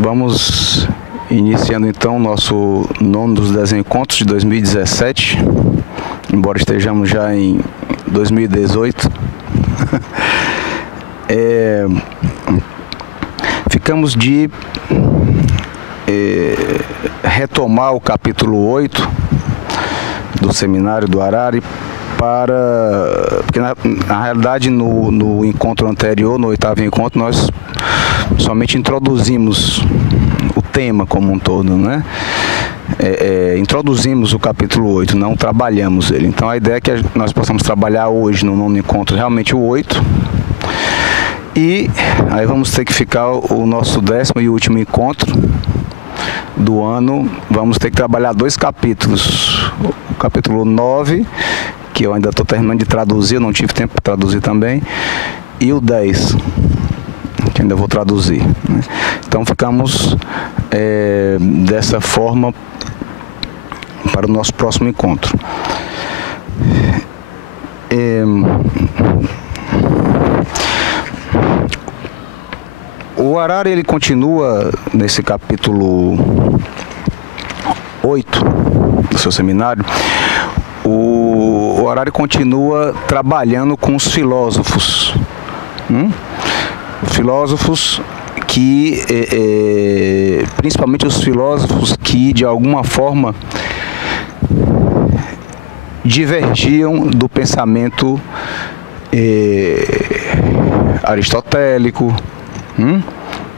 Vamos iniciando então o nosso nono dos 10 encontros de 2017, embora estejamos já em 2018. Ficamos de retomar o capítulo 8 do seminário do Harari, porque na realidade no encontro anterior, no oitavo encontro, nós somente introduzimos o tema como um todo, né? Introduzimos o capítulo 8, não trabalhamos ele. Então a ideia é que nós possamos trabalhar hoje no nono encontro realmente o 8, e aí vamos ter que ficar o nosso 10º e último encontro do ano, vamos ter que trabalhar 2 capítulos, o capítulo 9, que eu ainda estou terminando de traduzir, eu não tive tempo para traduzir também, e o 10, que ainda vou traduzir, né? Então ficamos dessa forma para o nosso próximo encontro. O Harari, ele continua nesse capítulo 8 do seu seminário. O Harari continua trabalhando com os filósofos, filósofos que, principalmente os filósofos que de alguma forma divergiam do pensamento aristotélico,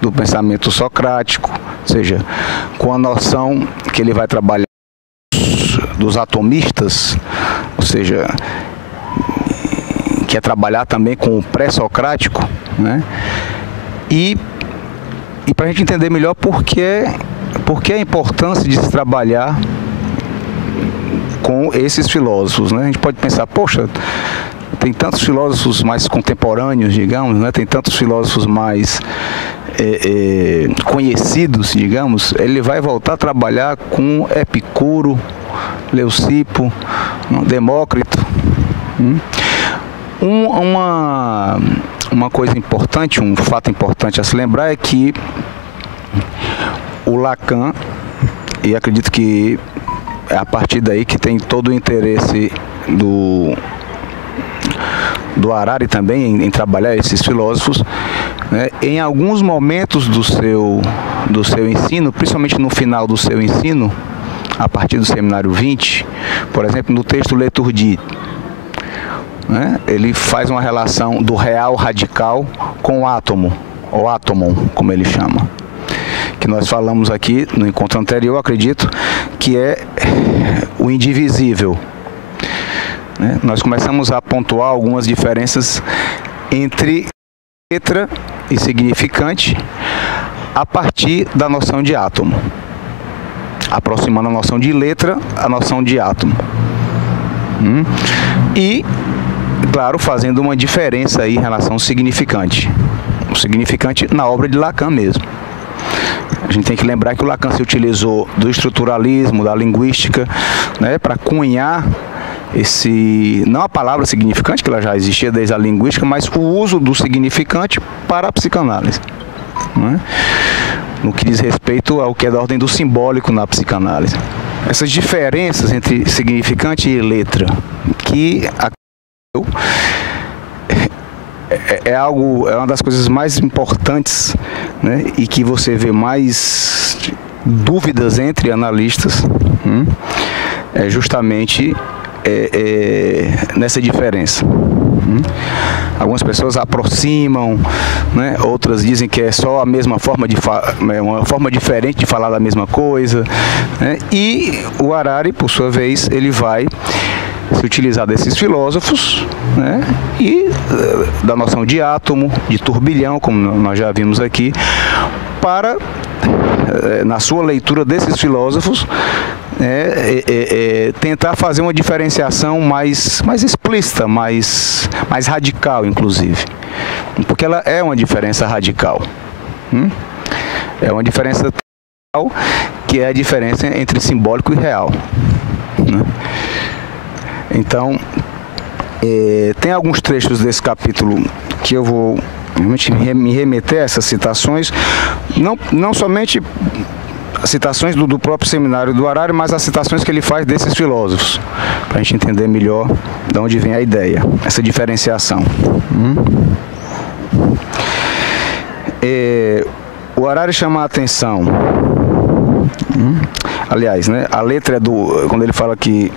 do pensamento socrático, ou seja, com a noção que ele vai trabalhar dos atomistas, ou seja, quer trabalhar também com o pré-socrático, né? E para a gente entender melhor por que a importância de se trabalhar com esses filósofos, né? A gente pode pensar, poxa, tem tantos filósofos mais contemporâneos, digamos, né? Tem tantos filósofos mais conhecidos, digamos. Ele vai voltar a trabalhar com Epicuro, Leucipo, Demócrito. Uma coisa importante, um fato importante a se lembrar é que o Lacan, e acredito que é a partir daí que tem todo o interesse do Harari também em trabalhar esses filósofos, né? Em alguns momentos do seu ensino, principalmente no final do seu ensino, a partir do seminário 20, por exemplo, no texto Leturgie, né? Ele faz uma relação do real radical com o átomo, ou átomon, como ele chama, que nós falamos aqui no encontro anterior, acredito, que é o indivisível. Nós começamos a pontuar algumas diferenças entre letra e significante a partir da noção de átomo, aproximando a noção de letra à noção de átomo. E, claro, fazendo uma diferença aí em relação ao significante. O significante na obra de Lacan mesmo. A gente tem que lembrar que o Lacan se utilizou do estruturalismo, da linguística, né, para cunhar não a palavra significante, que ela já existia desde a linguística, mas o uso do significante para a psicanálise, né? No que diz respeito ao que é da ordem do simbólico na psicanálise. Essas diferenças entre significante e letra, que é uma das coisas mais importantes, né, e que você vê mais dúvidas entre analistas, é justamente nessa diferença. Algumas pessoas aproximam, né? Outras dizem que é só a mesma forma uma forma diferente de falar da mesma coisa, né? E o Harari, por sua vez, ele vai se utilizar desses filósofos, né? E da noção de átomo, de turbilhão, como nós já vimos aqui, para, na sua leitura desses filósofos, tentar fazer uma diferenciação mais explícita, mais radical, inclusive. Porque ela é uma diferença radical. É uma diferença radical, que é a diferença entre simbólico e real, né? Então, tem alguns trechos desse capítulo que eu vou realmente me remeter a essas citações, não somente citações do próprio Seminário do Harari, mas as citações que ele faz desses filósofos, para a gente entender melhor de onde vem a ideia, essa diferenciação. O Harari chama a atenção, aliás, né, a letra é quando ele fala que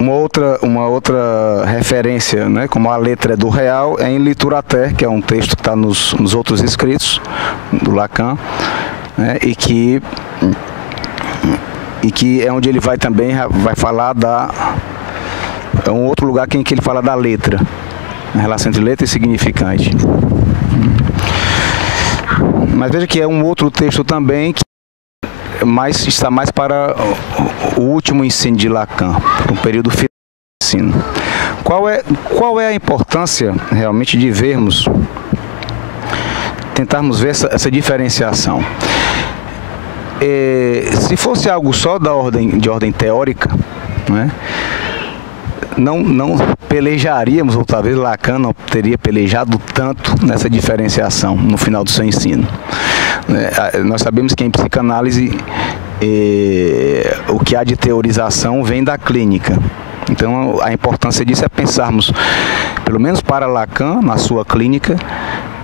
uma outra referência, né, como a letra é do real, é em Literature, que é um texto que está nos outros escritos do Lacan, né, e que é onde ele vai falar é um outro lugar em que ele fala da letra, a relação entre letra e significante. Mas veja que é um outro texto também que está mais para o último ensino de Lacan, o período final do ensino. Qual é a importância realmente de tentarmos ver essa diferenciação? Se fosse algo só de ordem teórica, né, não pelejaríamos, ou talvez Lacan não teria pelejado tanto nessa diferenciação no final do seu ensino. Nós sabemos que em psicanálise o que há de teorização vem da clínica. Então a importância disso é pensarmos, pelo menos para Lacan, na sua clínica,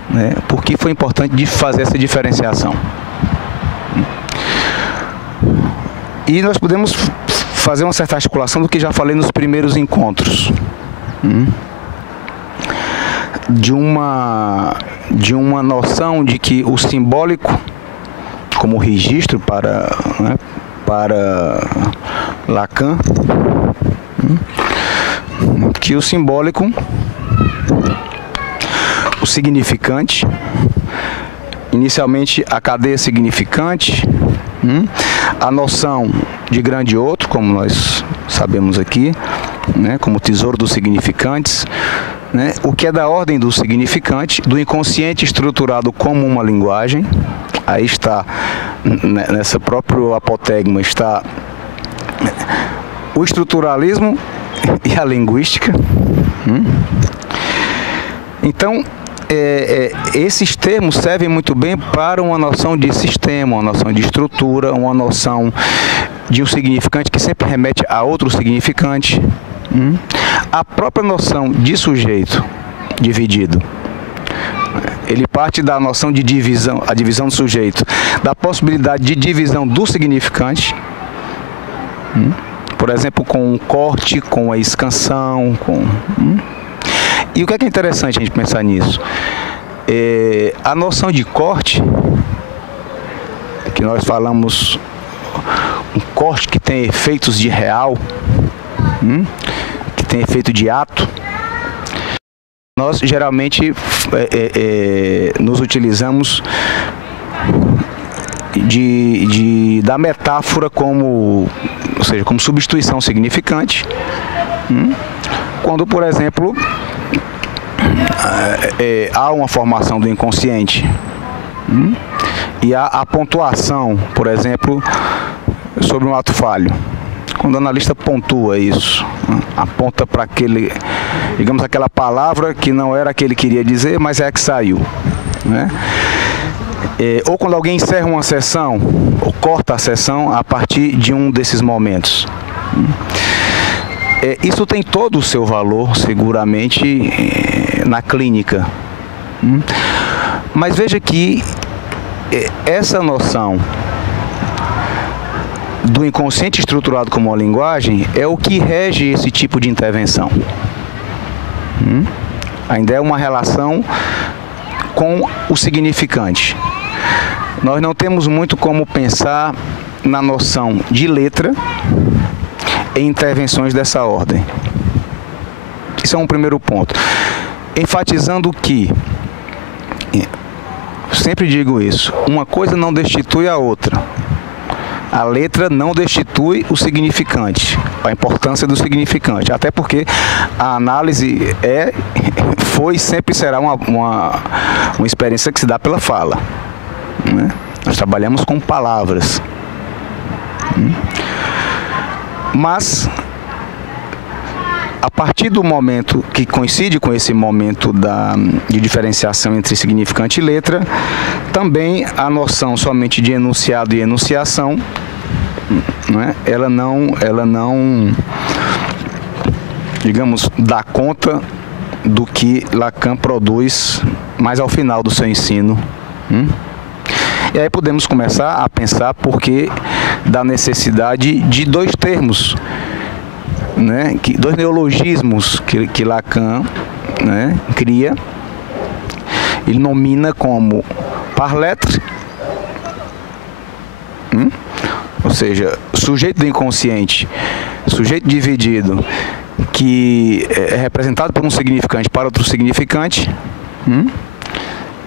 né, por que foi importante de fazer essa diferenciação. E nós podemos fazer uma certa articulação do que já falei nos primeiros encontros, de uma noção de que o simbólico, como registro para Lacan, que o simbólico, o significante, inicialmente a cadeia significante, a noção de grande outro, como nós sabemos aqui, né, como tesouro dos significantes, né, o que é da ordem do significante, do inconsciente estruturado como uma linguagem. Aí está, nessa próprio apotegma, está o estruturalismo e a linguística. Então, esses termos servem muito bem para uma noção de sistema, uma noção de estrutura, uma noção de um significante que sempre remete a outro significante. A própria noção de sujeito dividido, ele parte da noção de divisão, a divisão do sujeito, da possibilidade de divisão do significante, por exemplo, com o corte, com a escansão, E o que é interessante a gente pensar nisso? A noção de corte, que nós falamos, um corte que tem efeitos de real, que tem efeito de ato, nós geralmente nos utilizamos da metáfora ou seja, como substituição significante, quando, por exemplo, há uma formação do inconsciente e há a pontuação, por exemplo, sobre um ato falho. Quando o analista pontua isso, aponta para digamos, aquela palavra que não era a que ele queria dizer, mas é a que saiu, né? Ou quando alguém encerra uma sessão, ou corta a sessão a partir de um desses momentos. Isso tem todo o seu valor, seguramente, na clínica. Mas veja que essa noção do inconsciente estruturado como uma linguagem é o que rege esse tipo de intervenção. Ainda é uma relação com o significante. Nós não temos muito como pensar na noção de letra em intervenções dessa ordem. Isso é um primeiro ponto. Enfatizando que, sempre digo isso, uma coisa não destitui a outra. A letra não destitui o significante, a importância do significante, até porque a análise foi e sempre será uma experiência que se dá pela fala, né? Nós trabalhamos com palavras. Mas a partir do momento que coincide com esse momento de diferenciação entre significante e letra, também a noção somente de enunciado e enunciação, né, ela não, digamos, dá conta do que Lacan produz mais ao final do seu ensino. E aí podemos começar a pensar por que da necessidade de dois termos, né, dois neologismos que Lacan, né, cria. Ele nomina como par-lettre, ou seja, sujeito do inconsciente, sujeito dividido, que é representado por um significante para outro significante,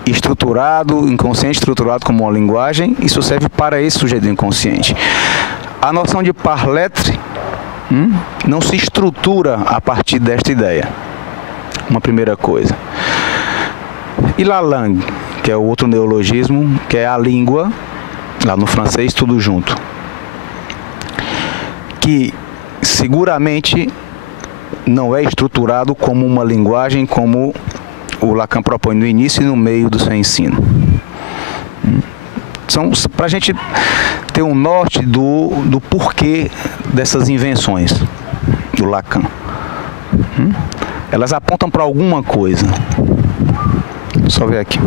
estruturado, inconsciente estruturado como uma linguagem, isso serve para esse sujeito inconsciente. A noção de par-lettre não se estrutura a partir desta ideia, uma primeira coisa. E la langue, que é o outro neologismo, que é a língua, lá no francês tudo junto, que seguramente não é estruturado como uma linguagem, como o Lacan propõe no início e no meio do seu ensino. Para a gente ter um norte do porquê dessas invenções do Lacan. Elas apontam para alguma coisa. Só ver aqui.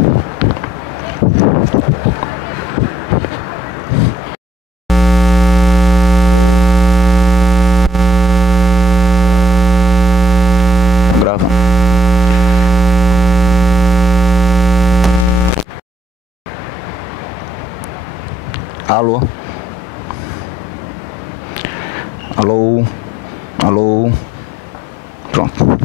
Alô? Alô? Alô? Pronto.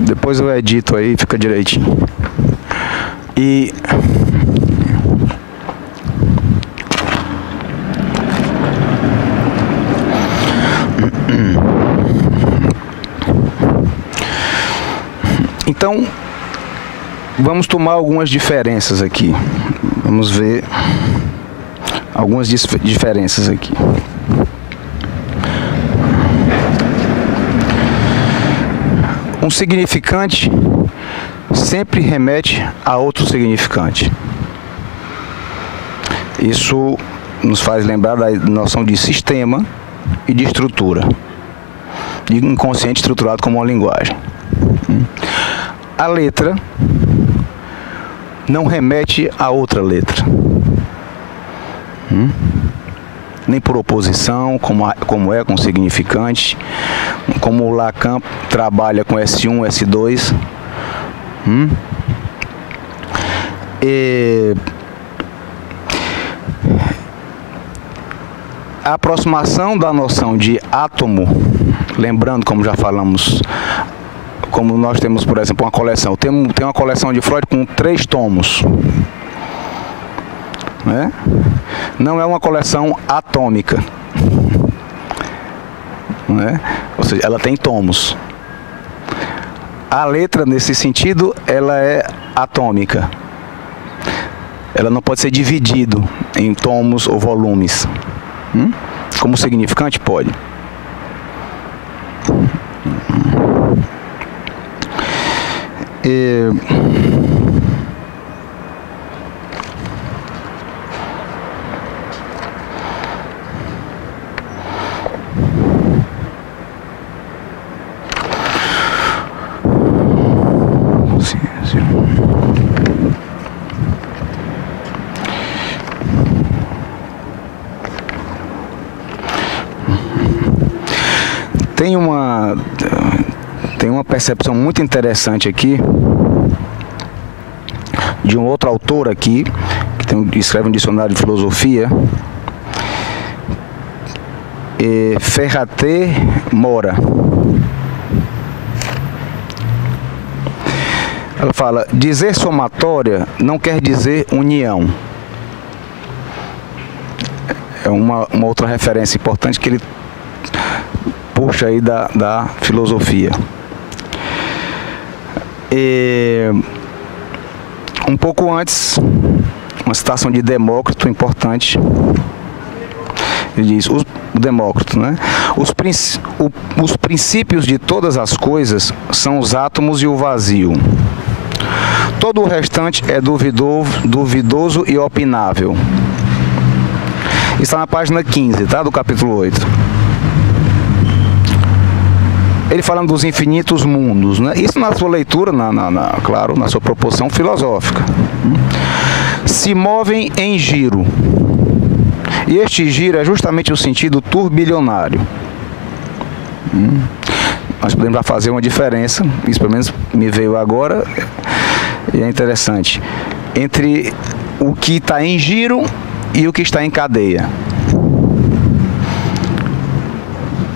Depois eu edito aí, fica direitinho. E então vamos tomar algumas diferenças aqui. Vamos ver algumas diferenças aqui. Um significante sempre remete a outro significante. Isso nos faz lembrar da noção de sistema e de estrutura, de inconsciente estruturado como uma linguagem. A letra não remete a outra letra, nem por oposição, como é com significante, como o Lacan trabalha com S1, S2. A aproximação da noção de átomo, lembrando, como já falamos, como nós temos, por exemplo, uma coleção. Tem uma coleção de Freud com 3 tomos. Né? Não é uma coleção atômica. Né? Ou seja, ela tem tomos. A letra, nesse sentido, ela é atômica. Ela não pode ser dividido em tomos ou volumes. Como significante, pode. Tem uma percepção muito interessante aqui de um outro autor aqui que escreve um dicionário de filosofia, Ferrater Mora. Ela fala: dizer somatória não quer dizer união. É uma outra referência importante que ele puxa aí da filosofia. Um pouco antes, uma citação de Demócrito importante. Ele diz, o Demócrito, né? Os princípios de todas as coisas são os átomos e o vazio. Todo o restante é duvidoso e opinável. Está na página 15, tá? Do capítulo 8. Ele falando dos infinitos mundos, né? Isso na sua leitura, claro, na sua proposição filosófica. Se movem em giro. E este giro é justamente o sentido turbilionário. Nós podemos já fazer uma diferença, isso pelo menos me veio agora, e é interessante, entre o que está em giro e o que está em cadeia.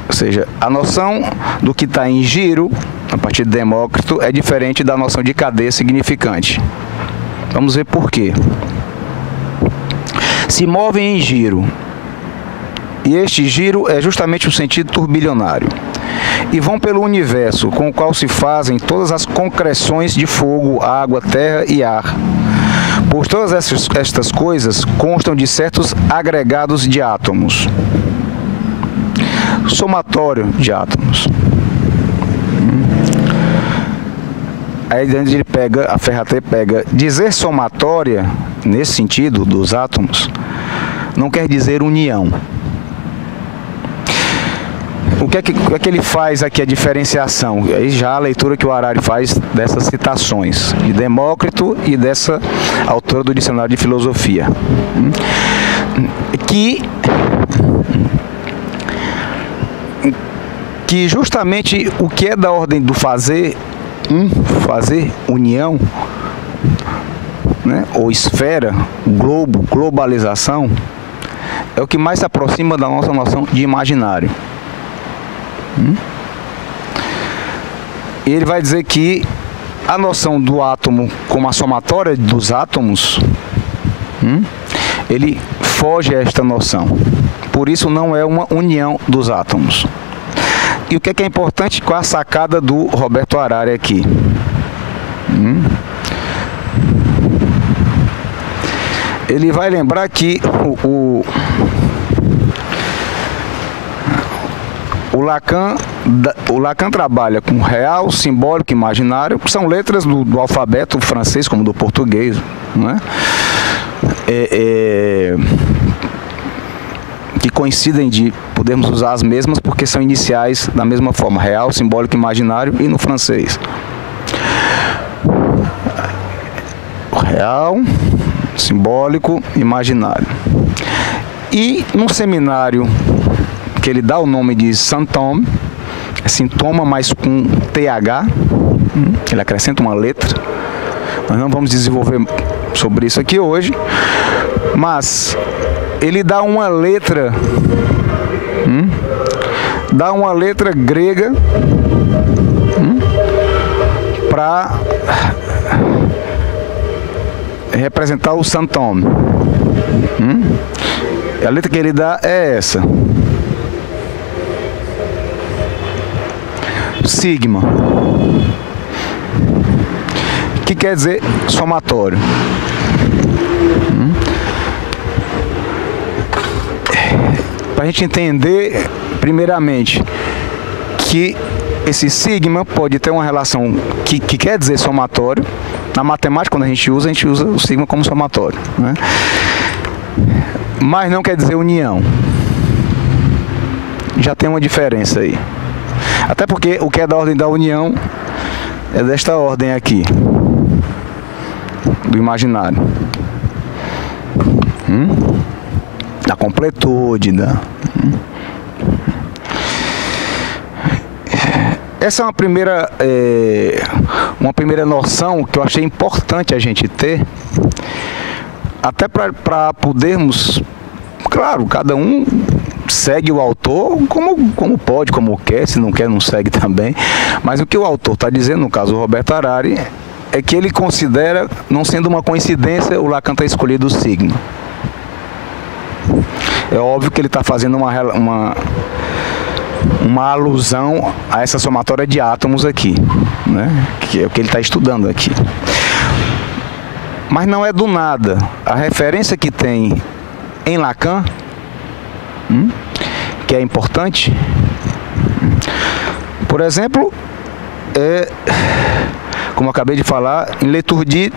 Ou seja, a noção do que está em giro, a partir de Demócrito, é diferente da noção de cadeia significante. Vamos ver por quê. Se movem em giro, e este giro é justamente o sentido turbilionário, e vão pelo universo, com o qual se fazem todas as concreções de fogo, água, terra e ar. Pois todas estas coisas constam de certos agregados de átomos. Somatório de átomos. Aí ele pega, a Ferrat pega, dizer somatória, nesse sentido, dos átomos, não quer dizer união. O que é que ele faz aqui, a diferenciação? Aí já a leitura que o Harari faz dessas citações, de Demócrito e dessa autora do Dicionário de Filosofia. Que justamente o que é da ordem do fazer, união, né, ou esfera, globo, globalização, é o que mais se aproxima da nossa noção de imaginário. E ele vai dizer que a noção do átomo como a somatória dos átomos, ele foge a esta noção. Por isso não é uma união dos átomos. E o que é importante com a sacada do Roberto Harari aqui? Ele vai lembrar que o Lacan trabalha com real, simbólico e imaginário, que são letras do alfabeto francês, como do português, não é? Que coincidem de podermos usar as mesmas porque são iniciais da mesma forma, real, simbólico, imaginário e no francês. Real, simbólico, imaginário. E num seminário que ele dá o nome de Saint-Thome, é sintoma, mas com TH, ele acrescenta uma letra. Nós não vamos desenvolver sobre isso aqui hoje, mas ele dá uma letra, grega para representar o Saint-Thome. A letra que ele dá é essa. Sigma, que quer dizer somatório. Para a gente entender, primeiramente, que esse sigma pode ter uma relação que quer dizer somatório. Na matemática, quando a gente usa o sigma como somatório, né? Mas não quer dizer união. Já tem uma diferença aí. Até porque o que é da ordem da união é desta ordem aqui, do imaginário. Da completude, Essa é uma primeira noção que eu achei importante a gente ter, até para podermos, claro, cada um segue o autor como pode, como quer, se não quer não segue também, mas o que o autor está dizendo, no caso o Roberto Harari, é que ele considera, não sendo uma coincidência, o Lacan ter escolhido o sigma. É óbvio que ele está fazendo uma alusão a essa somatória de átomos aqui, né? Que é o que ele está estudando aqui. Mas não é do nada. A referência que tem em Lacan que é importante. Por exemplo, como eu acabei de falar, em Liturgia,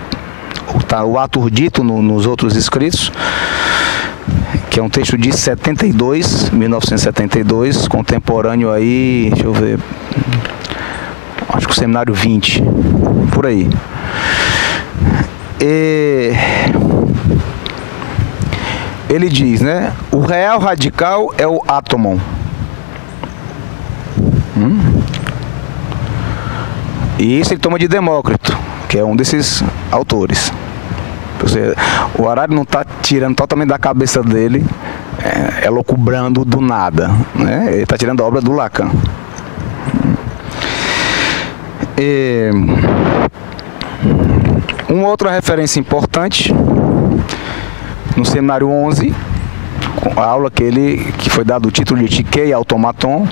o ato dito nos outros escritos, que é um texto de 1972, contemporâneo aí, deixa eu ver, acho que o seminário 20, por aí. Ele diz, né, o real radical é o átomon. E isso ele toma de Demócrito, que é um desses autores. O Harari não está tirando totalmente da cabeça dele, elocubrando do nada, né? Ele está tirando a obra do Lacan. Uma outra referência importante, no seminário 11, a aula que foi dado o título de Tique e Automaton,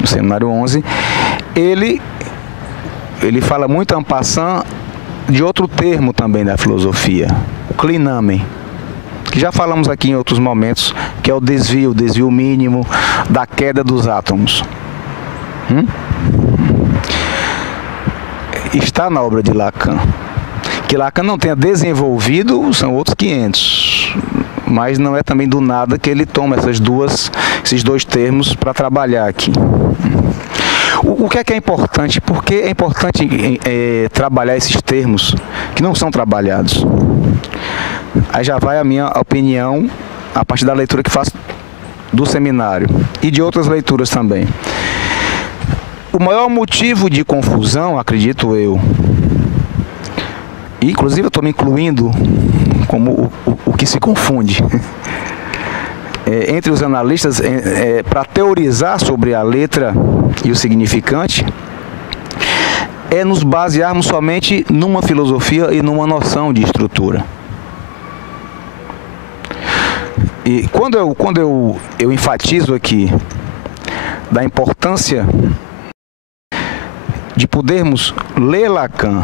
no seminário 11, ele fala muito en passant de outro termo também da filosofia, o clinamen, que já falamos aqui em outros momentos, que é o desvio mínimo da queda dos átomos. Está na obra de Lacan. Que Lacan não tenha desenvolvido são outros 500, mas não é também do nada que ele toma esses dois termos para trabalhar aqui. O que é importante? Porque é importante trabalhar esses termos que não são trabalhados. Aí já vai a minha opinião a partir da leitura que faço do seminário e de outras leituras também. O maior motivo de confusão, acredito eu, e inclusive eu estou me incluindo como o que se confunde, entre os analistas, para teorizar sobre a letra e o significante, é nos basearmos somente numa filosofia e numa noção de estrutura. E quando eu enfatizo aqui da importância de podermos ler Lacan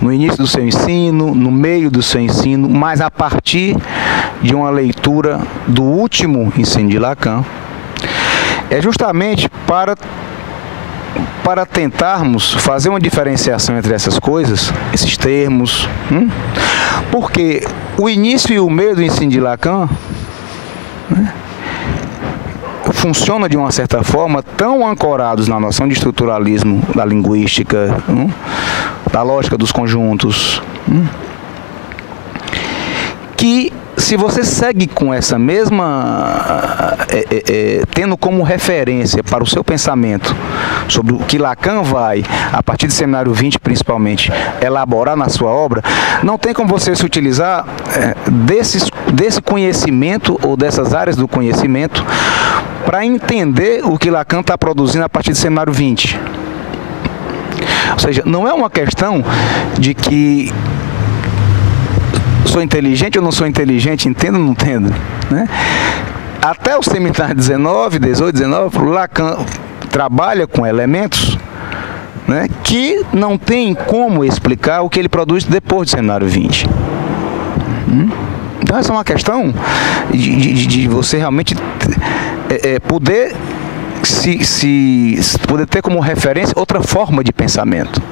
no início do seu ensino, no meio do seu ensino, mas a partir de uma leitura do último ensino de Lacan, é justamente para tentarmos fazer uma diferenciação entre essas coisas, esses termos, porque o início e o meio do ensino de Lacan, né, funciona de uma certa forma tão ancorados na noção de estruturalismo da linguística, da lógica dos conjuntos, que se você segue com essa mesma, tendo como referência para o seu pensamento sobre o que Lacan vai, a partir do seminário 20 principalmente, elaborar na sua obra, não tem como você se utilizar desse conhecimento ou dessas áreas do conhecimento para entender o que Lacan está produzindo a partir do seminário 20. Ou seja, não é uma questão de que sou inteligente ou não sou inteligente, entendo ou não entendo, né? Até o seminário 19, 18, 19, Lacan trabalha com elementos, né, que não tem como explicar o que ele produz depois do seminário 20. Então essa é uma questão de você realmente poder poder ter como referência outra forma de pensamento.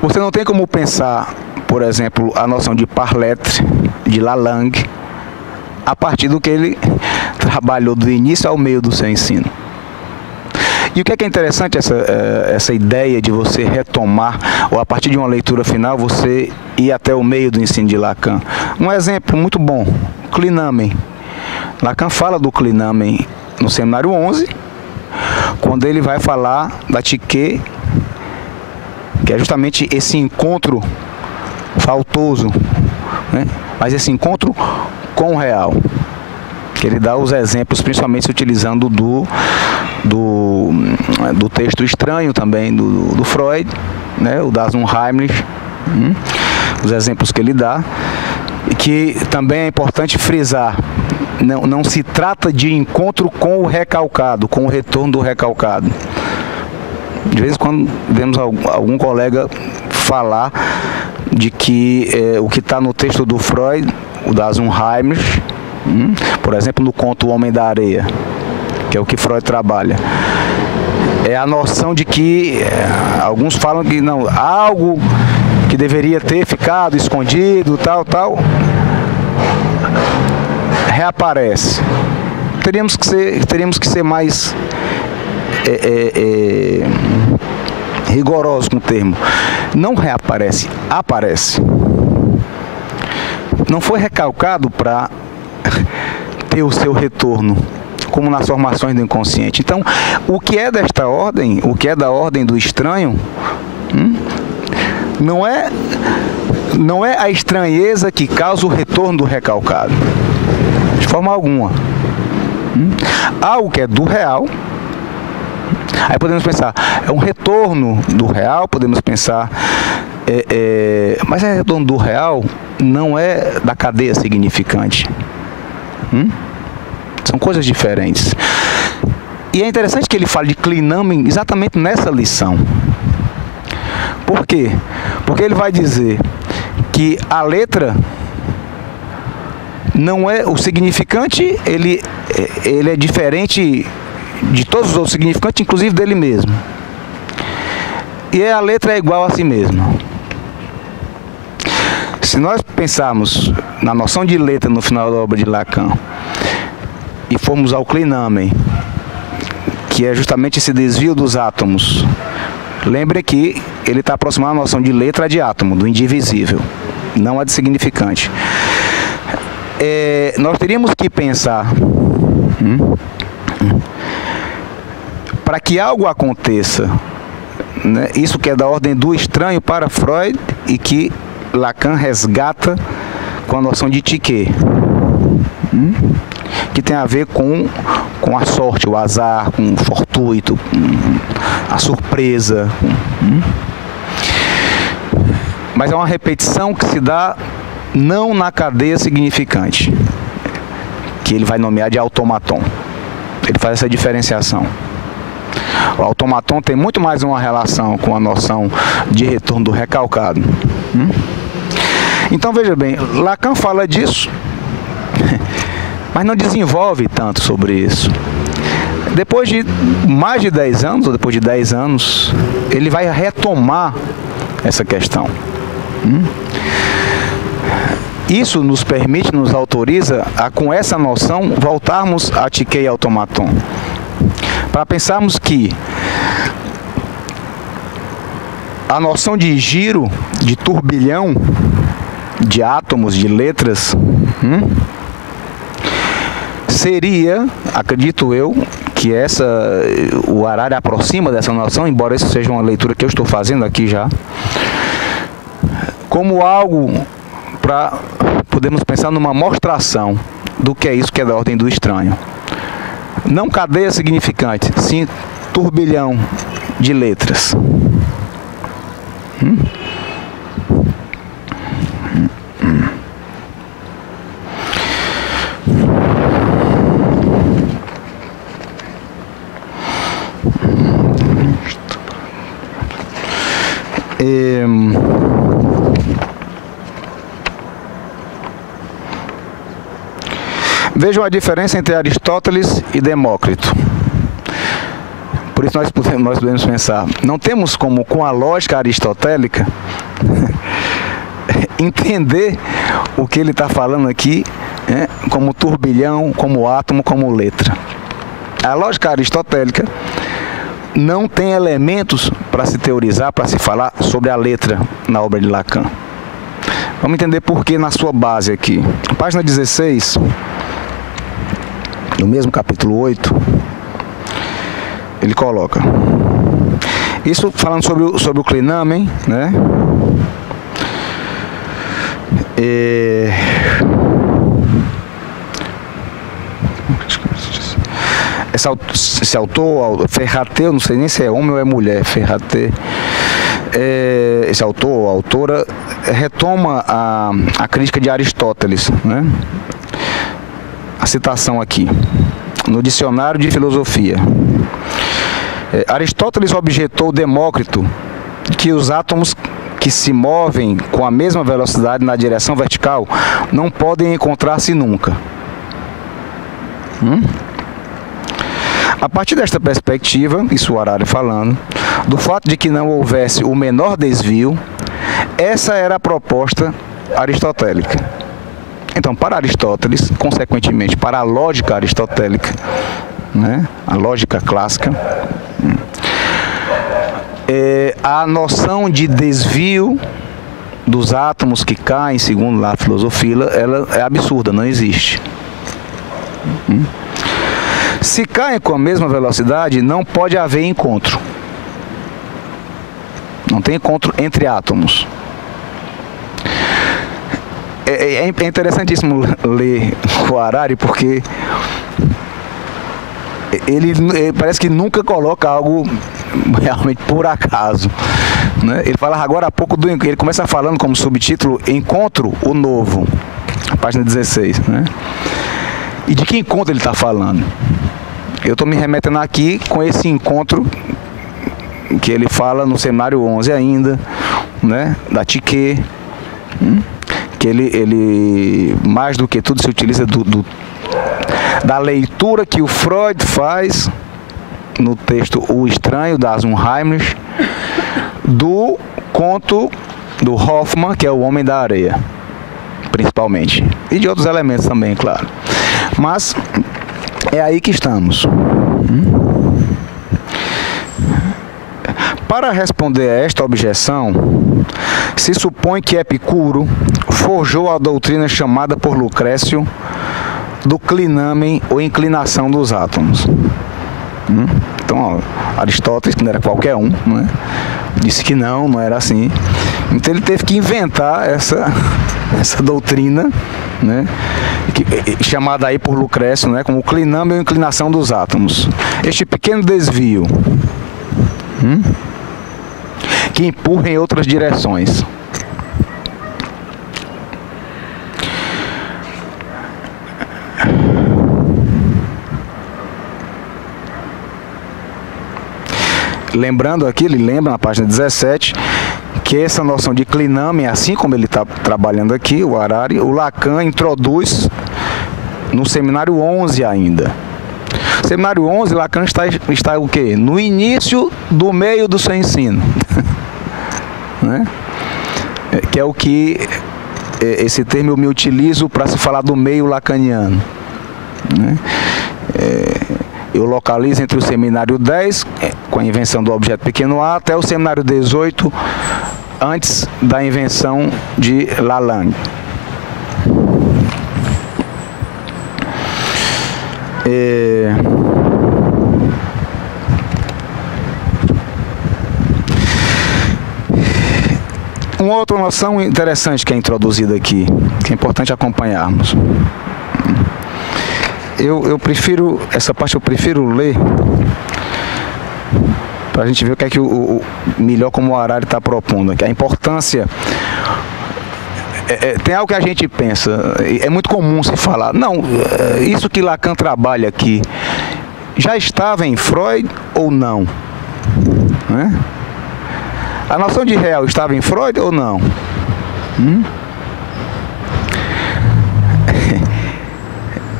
Você não tem como pensar, por exemplo, a noção de parletre, de Lalande, a partir do que ele trabalhou do início ao meio do seu ensino. E o que é interessante, essa ideia de você retomar, ou a partir de uma leitura final, você ir até o meio do ensino de Lacan. Um exemplo muito bom, clinamen. Lacan fala do clinamen no seminário 11, quando ele vai falar da Tique, que é justamente esse encontro faltoso, né? Mas esse encontro com o real, que ele dá os exemplos, principalmente utilizando do texto estranho também do Freud, né? O das Unheimlich, os exemplos que ele dá, e que também é importante frisar, não se trata de encontro com o recalcado, com o retorno do recalcado. De vez em quando vemos algum colega falar de que o que está no texto do Freud, o das Unheimlich, por exemplo, no conto O Homem da Areia, que é o que Freud trabalha, é a noção de que alguns falam que não, algo que deveria ter ficado escondido, tal, reaparece. Teríamos que ser mais rigorosos com o termo. Não reaparece, aparece. Não foi recalcado para ter o seu retorno, como nas formações do inconsciente. Então, o que é desta ordem, o que é da ordem do estranho, não é a estranheza que causa o retorno do recalcado, de forma alguma. Algo que é do real, aí podemos pensar, é um retorno do real, podemos pensar, mas é retorno do real, não é da cadeia significante. São coisas diferentes. E é interessante que ele fale de Klinamen exatamente nessa lição. Por quê? Porque ele vai dizer que a letra não é o significante, ele é diferente de todos os outros significantes, inclusive dele mesmo. E a letra é igual a si mesma. Se nós pensarmos na noção de letra no final da obra de Lacan e formos ao Klinamen, que é justamente esse desvio dos átomos, lembre que ele está aproximando a noção de letra de átomo, do indivisível, não a de significante. Nós teríamos que pensar, para que algo aconteça, né, isso que é da ordem do estranho para Freud e que Lacan resgata com a noção de Tiquet, que tem a ver com a sorte, o azar, com o fortuito, a surpresa. Mas é uma repetição que se dá não na cadeia significante, que ele vai nomear de automaton. Ele faz essa diferenciação. O automaton tem muito mais uma relação com a noção de retorno do recalcado. Então veja bem, Lacan fala disso, mas não desenvolve tanto sobre isso. Depois de mais de 10 anos, ou depois de 10 anos, ele vai retomar essa questão. Isso nos permite, nos autoriza a, com essa noção, voltarmos a Tiquet e automaton, para pensarmos que a noção de giro, de turbilhão, de átomos, de letras, seria, acredito eu, que o Harari aproxima dessa noção, embora isso seja uma leitura que eu estou fazendo aqui já, como algo para podermos pensar numa mostração do que é isso que é da ordem do estranho. Não cadeia significante, sim turbilhão de letras. Vejam a diferença entre Aristóteles e Demócrito. Por isso nós podemos pensar, não temos como, com a lógica aristotélica, entender o que ele está falando aqui, como turbilhão, como átomo, como letra. A lógica aristotélica não tem elementos para se teorizar, para se falar sobre a letra na obra de Lacan. Vamos entender por que na sua base aqui. Página 16, no mesmo capítulo 8, ele coloca, isso falando sobre o Klinamen, né? Esse autor, Ferraté, eu não sei nem se é homem ou é mulher, Ferraté, esse autor ou autora retoma a crítica de Aristóteles, né? A citação aqui, no Dicionário de Filosofia. Aristóteles objetou Demócrito que os átomos que se movem com a mesma velocidade na direção vertical não podem encontrar-se nunca. A partir desta perspectiva, isso o Harari falando, do fato de que não houvesse o menor desvio, essa era a proposta aristotélica. Então, para Aristóteles, consequentemente, para a lógica aristotélica, né, a lógica clássica, a noção de desvio dos átomos que caem, segundo a filosofia, ela é absurda, não existe. Se caem com a mesma velocidade, não pode haver encontro. Não tem encontro entre átomos. É interessantíssimo ler o Harari, porque ele parece que nunca coloca algo realmente por acaso, né? Ele fala agora há pouco ele começa falando como subtítulo Encontro, o Novo, página 16, né? E de que encontro ele está falando? Eu estou me remetendo aqui com esse encontro que ele fala no seminário 11 ainda, né? Da Psique, que ele mais do que tudo se utiliza da leitura que o Freud faz no texto O Estranho, da Unheimlich, do conto do Hoffmann, que é O Homem da Areia, principalmente, e de outros elementos também, claro. Mas é aí que estamos. Para responder a esta objeção, se supõe que Epicuro forjou a doutrina chamada por Lucrécio do clinamen, ou inclinação dos átomos. Então, Aristóteles, que não era qualquer um, né, disse que não era assim. Então ele teve que inventar essa doutrina, né, chamada aí por Lucrécio, né, como clinamen, ou inclinação dos átomos. Este pequeno desvio que empurra em outras direções. Lembrando aqui, ele lembra na página 17, que essa noção de clinamen, assim como ele está trabalhando aqui, o Harari, o Lacan introduz no seminário 11 ainda. Seminário 11, Lacan está o quê? No início do meio do seu ensino. Né? Que é o que esse termo eu me utilizo para se falar do meio lacaniano. Né? Eu localizo entre o seminário 10, com a invenção do objeto pequeno a, até o seminário 18, antes da invenção de Lalande. Uma outra noção interessante que é introduzida aqui, que é importante acompanharmos. Eu prefiro, essa parte eu prefiro ler para a gente ver o que é que melhor como o Harari está propondo, que a importância. Tem algo que a gente pensa, é muito comum se falar, não, isso que Lacan trabalha aqui já estava em Freud ou não? Né? A noção de real estava em Freud ou não?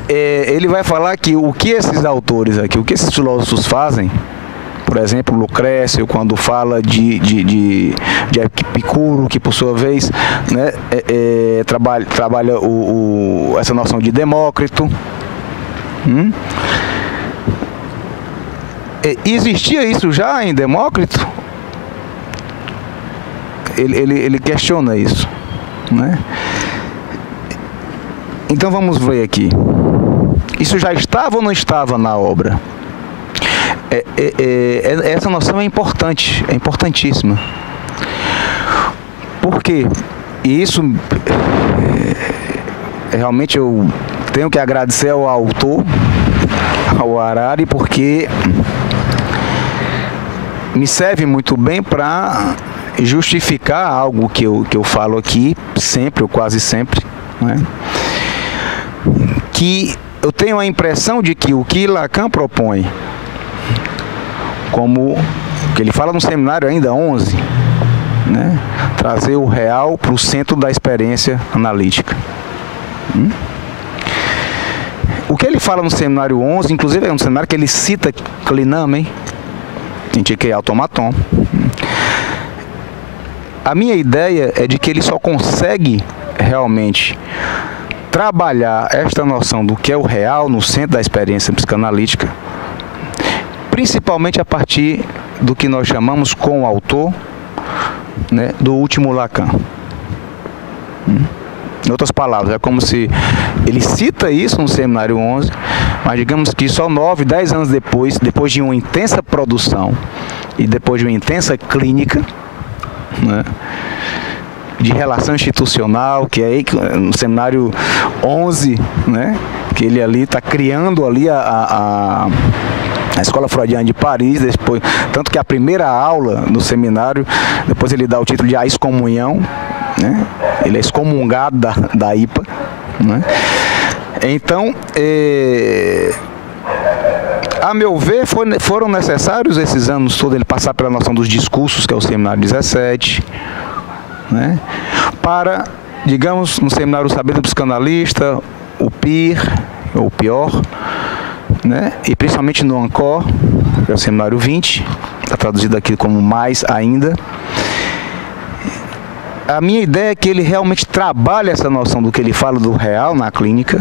Ele vai falar que o que esses autores aqui, o que esses filósofos fazem, por exemplo, Lucrécio, quando fala de Epicuro, que por sua vez, né, trabalha essa noção de Demócrito. Existia isso já em Demócrito? Ele questiona isso, né? Então vamos ver aqui. Isso já estava ou não estava na obra? Essa noção é importante, é importantíssima. Por quê? E isso realmente eu tenho que agradecer ao autor, ao Harari, porque me serve muito bem para justificar algo que eu falo aqui sempre, ou quase sempre, né? Que eu tenho a impressão de que o que Lacan propõe, como que ele fala no seminário ainda 11, né? trazer o real para o centro da experiência analítica. O que ele fala no seminário 11, inclusive é um seminário que ele cita Kahneman, Indiquei Automaton. A minha ideia é de que ele só consegue realmente trabalhar esta noção do que é o real no centro da experiência psicanalítica, principalmente a partir do que nós chamamos com o autor, né, do último Lacan. Em outras palavras, é como se ele cita isso no seminário 11, mas digamos que só 9, 10 anos depois de uma intensa produção e depois de uma intensa clínica, né, de relação institucional, que é aí no seminário 11, né, que ele ali está criando ali a Escola Freudiana de Paris, depois, tanto que a primeira aula do seminário, depois ele dá o título de A Excomunhão, né, ele é excomungado da IPA, né. Então, a meu ver, foram necessários esses anos todos ele passar pela noção dos discursos, que é o seminário 17, né, para, digamos, no seminário Saber do Psicanalista, o PIR, ou pior, né, e principalmente no ANCOR, que é o seminário 20, está traduzido aqui como mais ainda. A minha ideia é que ele realmente trabalha essa noção do que ele fala do real na clínica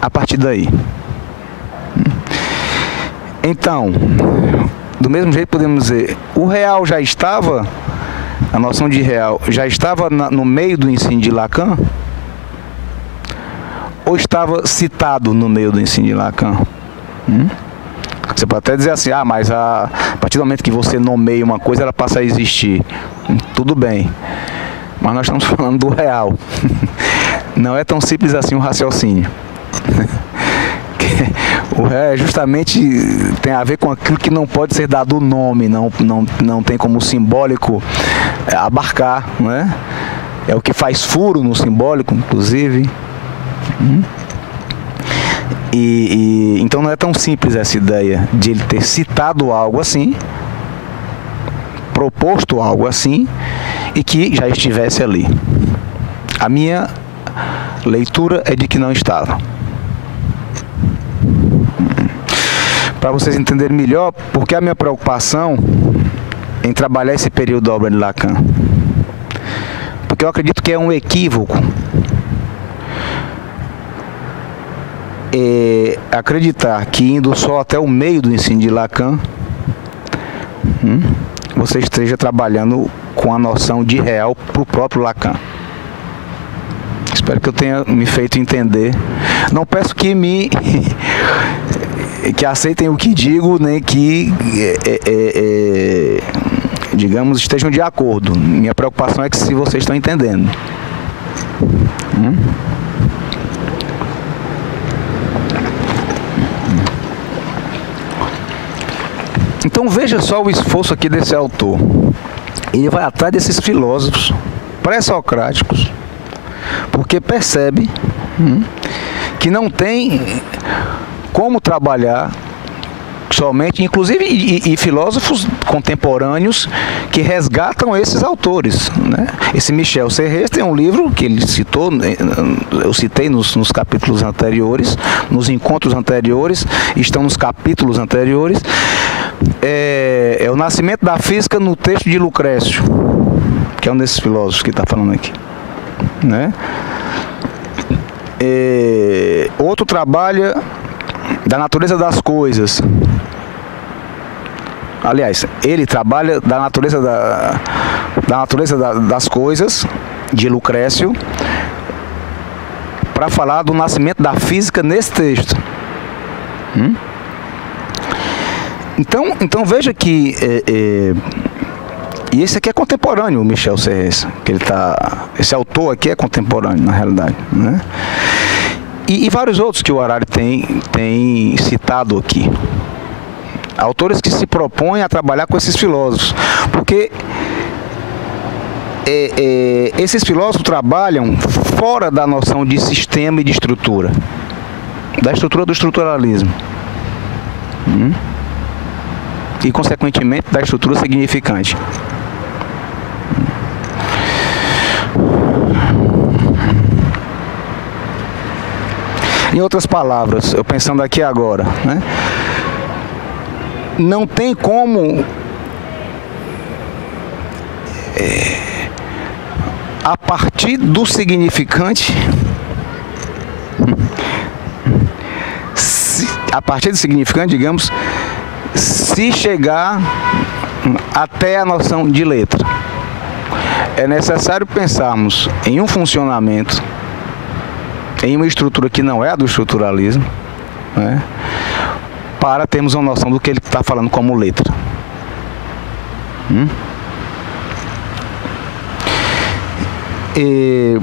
a partir daí. Então, do mesmo jeito podemos dizer, o real já estava, a noção de real já estava no meio do ensino de Lacan? Ou estava citado no meio do ensino de Lacan? Você pode até dizer assim, mas a partir do momento que você nomeia uma coisa, ela passa a existir. Tudo bem, mas nós estamos falando do real. Não é tão simples assim o raciocínio. O real justamente tem a ver com aquilo que não pode ser dado nome, não tem como simbólico abarcar, não é? É o que faz furo no simbólico, inclusive. Então não é tão simples essa ideia de ele ter citado algo assim, proposto algo assim, e que já estivesse ali. A minha leitura é de que não estava. Para vocês entenderem melhor, porque a minha preocupação em trabalhar esse período da obra de Lacan? Porque eu acredito que é um equívoco acreditar que indo só até o meio do ensino de Lacan, você esteja trabalhando com a noção de real para o próprio Lacan. Espero que eu tenha me feito entender. Não peço que que aceitem o que digo, nem que digamos, estejam de acordo. Minha preocupação é que se vocês estão entendendo. Então veja só o esforço aqui desse autor. Ele vai atrás desses filósofos pré-socráticos, porque percebe que não tem como trabalhar somente, inclusive e filósofos contemporâneos que resgatam esses autores, né? Esse Michel Serres tem um livro que ele citou, eu citei nos capítulos anteriores, nos encontros anteriores, estão nos capítulos anteriores, é o Nascimento da Física no texto de Lucrécio, que é um desses filósofos que está falando aqui, né? Outro trabalha da natureza das coisas. Aliás, ele trabalha da natureza das coisas, de Lucrécio, para falar do nascimento da física nesse texto. Então veja que e esse aqui é contemporâneo, o Michel Serres, que esse autor aqui é contemporâneo na realidade, né? E vários outros que o Harari tem citado aqui. Autores que se propõem a trabalhar com esses filósofos. Porque esses filósofos trabalham fora da noção de sistema e de estrutura. Da estrutura do estruturalismo. E, consequentemente, da estrutura significante. Em outras palavras, eu pensando aqui agora, né? Não tem como a partir do significante, digamos, se chegar até a noção de letra. É necessário pensarmos em um funcionamento, em uma estrutura que não é a do estruturalismo, né, para termos uma noção do que ele está falando como letra. E,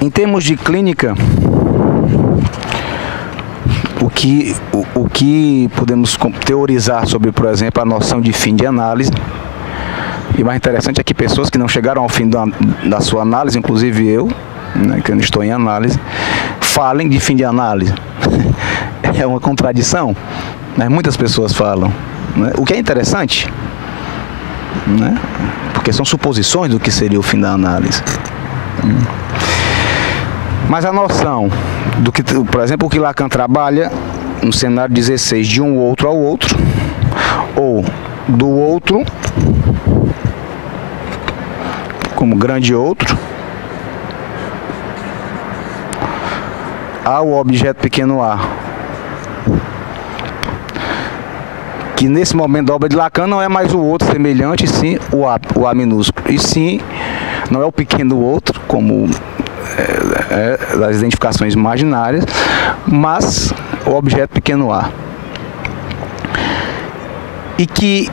em termos de clínica, o que podemos teorizar sobre, por exemplo, a noção de fim de análise. E o mais interessante é que pessoas que não chegaram ao fim da sua análise, inclusive eu, né, que eu não estou em análise, falem de fim de análise. É uma contradição, né? Muitas pessoas falam, né? O que é interessante, né? Porque são suposições do que seria o fim da análise. Mas a noção do que, por exemplo, o que Lacan trabalha no cenário 16, de um outro ao outro, ou do outro como grande outro ao objeto pequeno a, que nesse momento da obra de Lacan não é mais o outro semelhante, e sim o A minúsculo, e sim não é o pequeno outro, como das identificações imaginárias, mas o objeto pequeno a. E que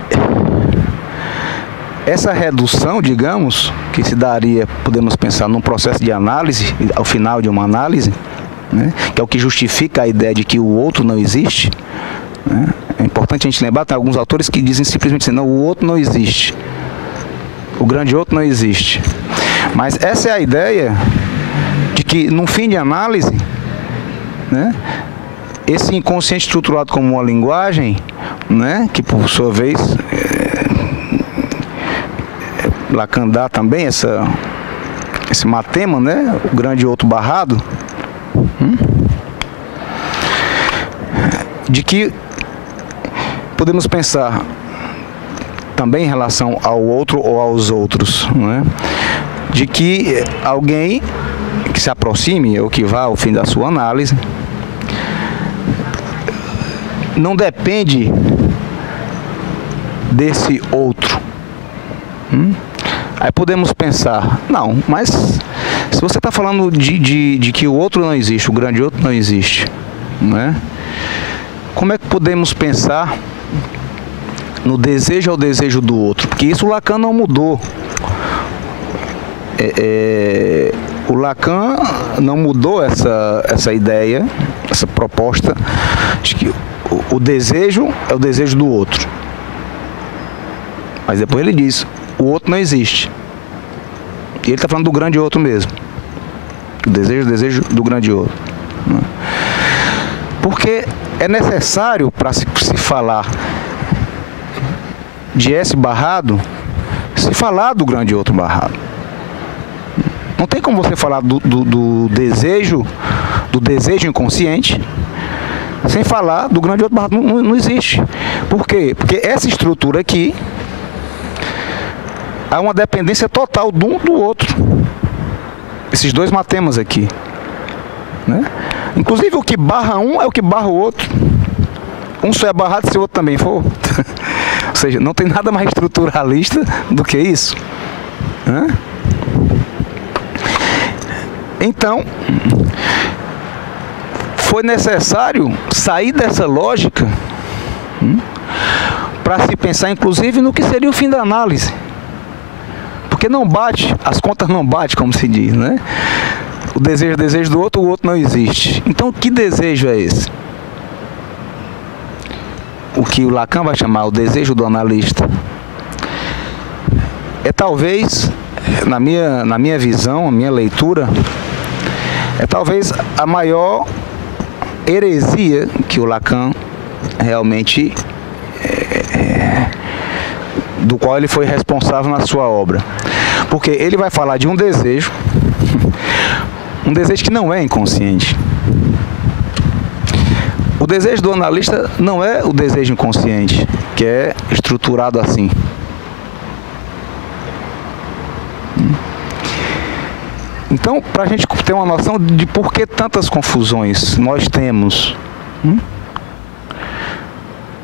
essa redução, digamos, que se daria, podemos pensar num processo de análise, ao final de uma análise, né, que é o que justifica a ideia de que o outro não existe, né. É importante a gente lembrar, tem alguns autores que dizem simplesmente assim, não, o outro não existe, o grande outro não existe. Mas essa é a ideia de que, no fim de análise, né, esse inconsciente estruturado como uma linguagem, né, que por sua vez Lacan dá também esse matema, né, o grande outro barrado, de que podemos pensar também em relação ao outro ou aos outros, né, de que alguém que se aproxime ou que vá ao fim da sua análise não depende desse outro. Aí podemos pensar, não, mas se você está falando de que o outro não existe, o grande outro não existe, né? Como é que podemos pensar no desejo ao desejo do outro? Porque isso o Lacan não mudou. O Lacan não mudou essa ideia, essa proposta de que o desejo é o desejo do outro. Mas depois ele diz, o outro não existe. E ele está falando do grande outro mesmo. O desejo do grande outro. Porque é necessário, para se falar de S barrado, se falar do grande outro barrado. Não tem como você falar do desejo inconsciente sem falar do grande outro barrado. Não existe. Por quê? Porque essa estrutura aqui há uma dependência total de um do outro. Esses dois matemas aqui, né? Inclusive o que barra um é o que barra o outro. Um só é barrado se o outro também for. Ou seja, não tem nada mais estruturalista do que isso, né? Então, foi necessário sair dessa lógica para se pensar, inclusive, no que seria o fim da análise. Porque não bate, as contas não batem, como se diz, né? O desejo do outro, o outro não existe. Então, que desejo é esse? O que o Lacan vai chamar o desejo do analista é talvez, na minha visão, a minha leitura, é talvez a maior heresia que o Lacan realmente do qual ele foi responsável na sua obra. Porque ele vai falar de um desejo que não é inconsciente. desejo do analista não é o desejo inconsciente, que é estruturado assim. Então, para a gente ter uma noção de por que tantas confusões nós temos,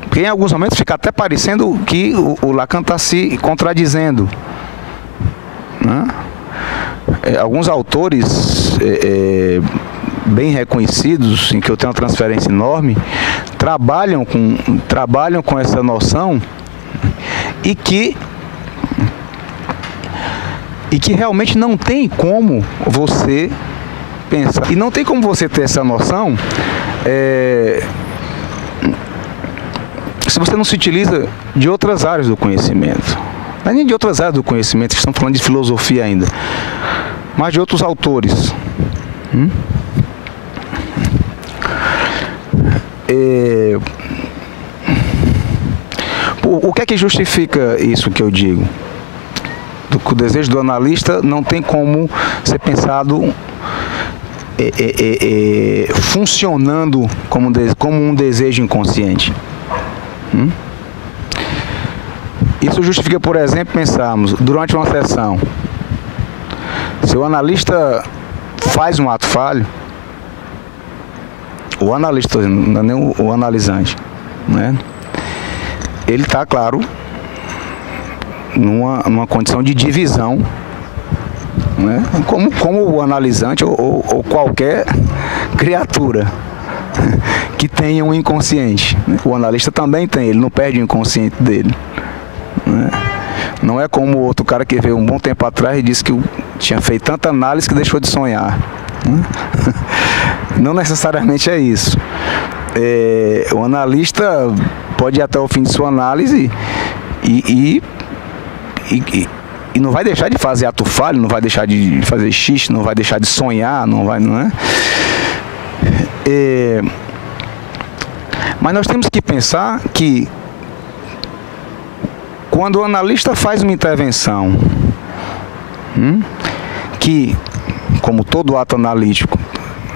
porque em alguns momentos fica até parecendo que o Lacan está se contradizendo, né? Alguns autores bem reconhecidos, em que eu tenho uma transferência enorme, trabalham com essa noção e que realmente não tem como você pensar. E não tem como você ter essa noção se você não se utiliza de outras áreas do conhecimento. Não é nem de outras áreas do conhecimento, estamos falando de filosofia ainda, mas de outros autores. O que é que justifica isso que eu digo? O desejo do analista não tem como ser pensado funcionando como um desejo inconsciente. Isso justifica, por exemplo, pensarmos, durante uma sessão, se o analista faz um ato falho, o analista, não é nem o analisante, né? Ele está, claro, numa condição de divisão, né? Como o analisante ou qualquer criatura que tenha um inconsciente, né? O analista também tem, ele não perde o inconsciente dele, né? Não é como o outro cara que veio um bom tempo atrás e disse que tinha feito tanta análise que deixou de sonhar, né? Não necessariamente é isso. O analista pode ir até o fim de sua análise e não vai deixar de fazer ato falho, não vai deixar de fazer xixi, não vai deixar de sonhar, não é? Mas nós temos que pensar que quando o analista faz uma intervenção, que, como todo ato analítico,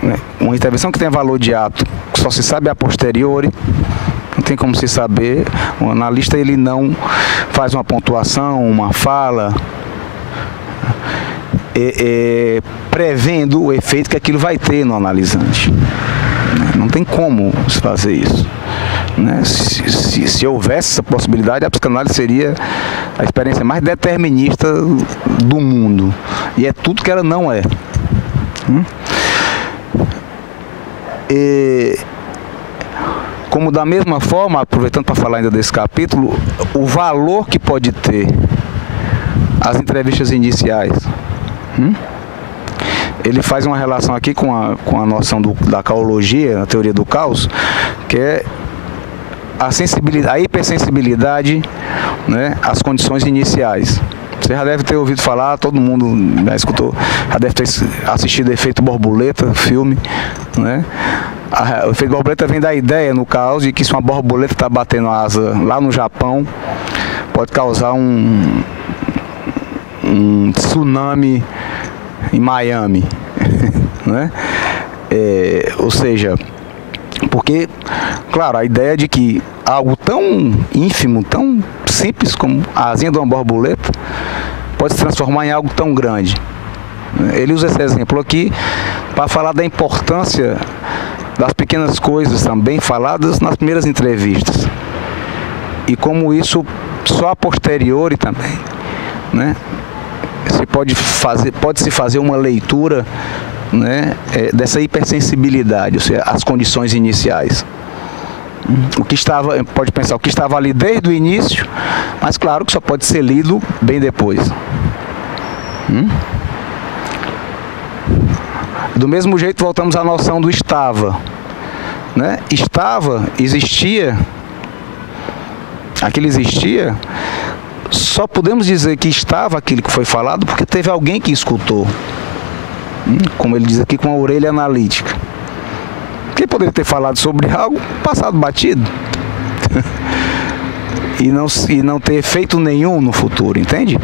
né, uma intervenção que tem valor de ato, que só se sabe a posteriori, não tem como se saber, o analista ele não faz uma pontuação, uma fala, prevendo o efeito que aquilo vai ter no analisante. Não tem como se fazer isso, né? Se houvesse essa possibilidade, a psicanálise seria a experiência mais determinista do mundo. E é tudo que ela não é. Como da mesma forma, aproveitando para falar ainda desse capítulo, o valor que pode ter as entrevistas iniciais. Ele faz uma relação aqui com a noção da caologia, a teoria do caos, que é a hipersensibilidade, né, às condições iniciais. Você já deve ter ouvido falar, todo mundo já escutou, já deve ter assistido Efeito Borboleta, filme, né? O efeito borboleta vem da ideia no caos de que se uma borboleta está batendo asa lá no Japão, pode causar um tsunami em Miami, né? Ou seja, porque, claro, a ideia de que algo tão ínfimo, tão simples como a asinha de uma borboleta pode se transformar em algo tão grande. Ele usa esse exemplo aqui para falar da importância das pequenas coisas também faladas nas primeiras entrevistas. E como isso só a posteriori também, né? Pode-se fazer uma leitura, né, dessa hipersensibilidade, ou seja, as condições iniciais. Pode pensar o que estava ali desde o início, mas claro que só pode ser lido bem depois. Do mesmo jeito, voltamos à noção do estava, né? Existia, aquilo existia, só podemos dizer que estava aquilo que foi falado porque teve alguém que escutou, como ele diz aqui, com a orelha analítica. Quem poderia ter falado sobre algo passado batido e não ter efeito nenhum no futuro, entende?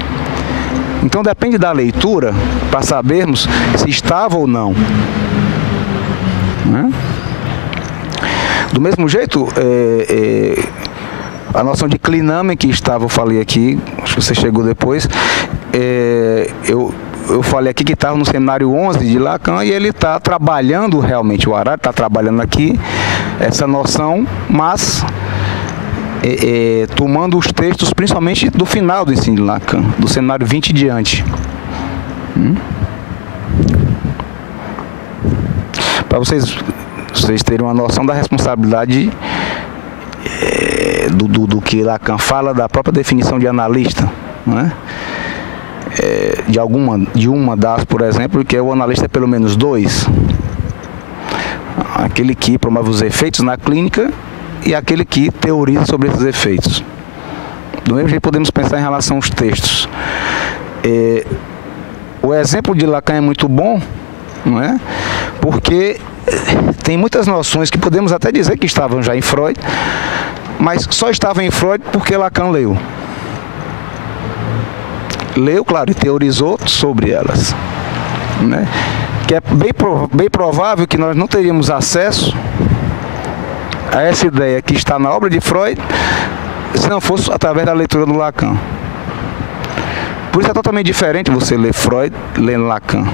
Então depende da leitura para sabermos se estava ou não, né? Do mesmo jeito, a noção de clinamen que eu falei aqui, acho que você chegou depois, eu falei aqui que estava no seminário 11 de Lacan e ele está trabalhando realmente, o Harari está trabalhando aqui essa noção, mas tomando os textos principalmente do final do ensino de Lacan, do seminário 20 e diante. Para vocês terem uma noção da responsabilidade do que Lacan fala, da própria definição de analista, né? De uma das, por exemplo, que é o analista pelo menos dois. Aquele que promove os efeitos na clínica e aquele que teoriza sobre esses efeitos. Do mesmo jeito podemos pensar em relação aos textos. O exemplo de Lacan é muito bom, não é? Porque tem muitas noções que podemos até dizer que estavam já em Freud, mas só estavam em Freud porque Lacan leu. Leu, claro, e teorizou sobre elas, né? Que é bem provável que nós não teríamos acesso a essa ideia que está na obra de Freud se não fosse através da leitura do Lacan. Por isso é totalmente diferente você ler Freud lendo Lacan.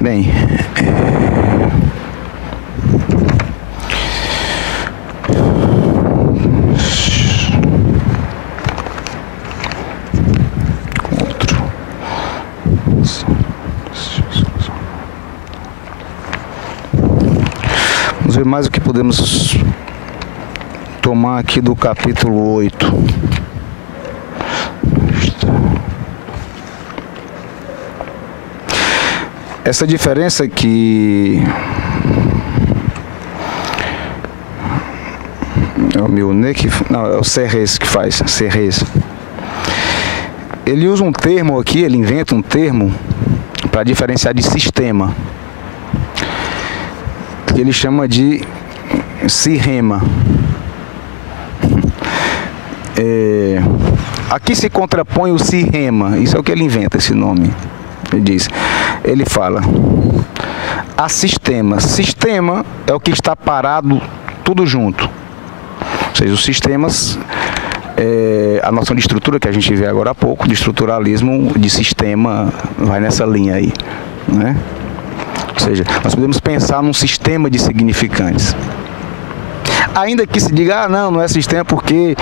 Bem, vamos ver mais o que podemos tomar aqui do capítulo 8. Essa diferença que é o Milnet, não, é o Serres que faz, Serres. Ele usa um termo aqui, ele inventa um termo para diferenciar de sistema, que ele chama de sirrema. Aqui se contrapõe o sirrema, isso é o que ele inventa, esse nome. Ele fala a sistema. Sistema é o que está parado tudo junto. Ou seja, os sistemas, a noção de estrutura que a gente vê agora há pouco, de estruturalismo, de sistema, vai nessa linha aí, né? Ou seja, nós podemos pensar num sistema de significantes. Ainda que se diga, não é sistema porque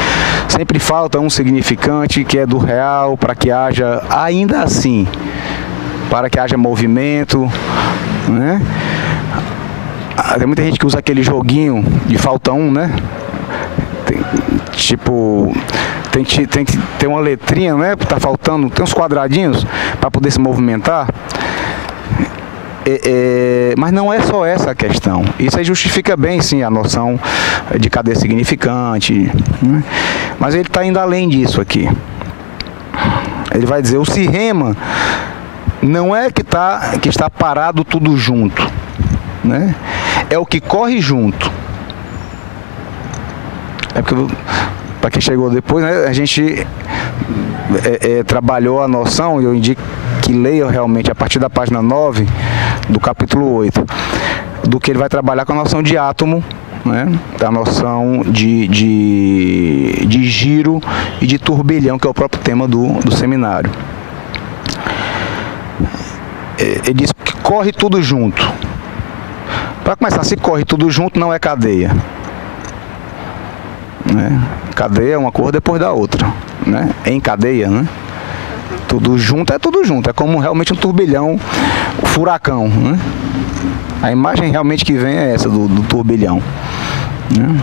sempre falta um significante que é do real, para que haja, ainda assim, para que haja movimento, né? Tem muita gente que usa aquele joguinho de falta um, né? Tem que ter uma letrinha, né? Tá faltando, tem uns quadradinhos para poder se movimentar. Mas não é só essa a questão. Isso aí justifica bem, sim, a noção de cadeia significante, né? Mas ele está indo além disso aqui. Ele vai dizer, o sirrema não é que está parado tudo junto, né? É o que corre junto. Porque, para quem chegou depois, né, a gente trabalhou a noção, e eu indico que leia realmente a partir da página 9 do capítulo 8, do que ele vai trabalhar com a noção de átomo, né, da noção de giro e de turbilhão, que é o próprio tema do seminário. Ele diz que corre tudo junto. Para começar, se corre tudo junto, não é cadeia, né? Cadeia é uma cor depois da outra, né? Em cadeia, né? Tudo junto, é como realmente um turbilhão, um furacão, né? A imagem realmente que vem é essa do turbilhão, né?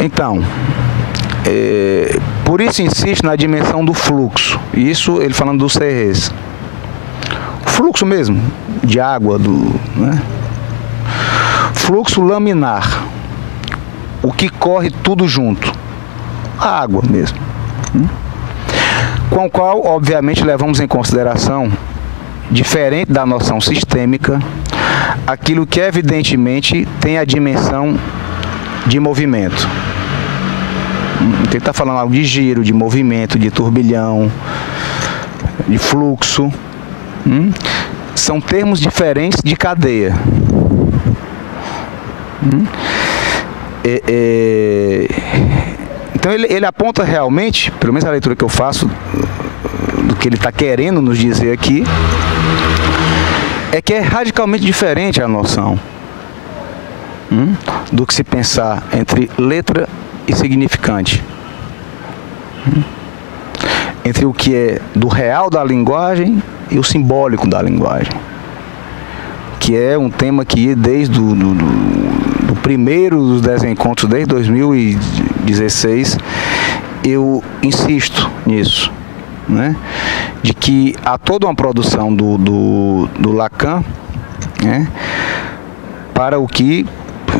Então, por isso insiste na dimensão do fluxo. Isso ele falando do Serres. O fluxo mesmo, de água, né? Fluxo laminar. O que corre tudo junto. A água mesmo. Com o qual, obviamente, levamos em consideração, diferente da noção sistêmica, aquilo que evidentemente tem a dimensão de movimento. Ele está falando algo de giro, de movimento, de turbilhão, de fluxo, São termos diferentes de cadeia. Então ele aponta realmente, pelo menos a leitura que eu faço do que ele está querendo nos dizer aqui, é que é radicalmente diferente a noção do que se pensar entre letra e significante. Entre o que é do real da linguagem e o simbólico da linguagem. Que é um tema que desde do primeiro dos 10 encontros, desde 2016, eu insisto nisso, né? De que há toda uma produção do Lacan, né? Para o que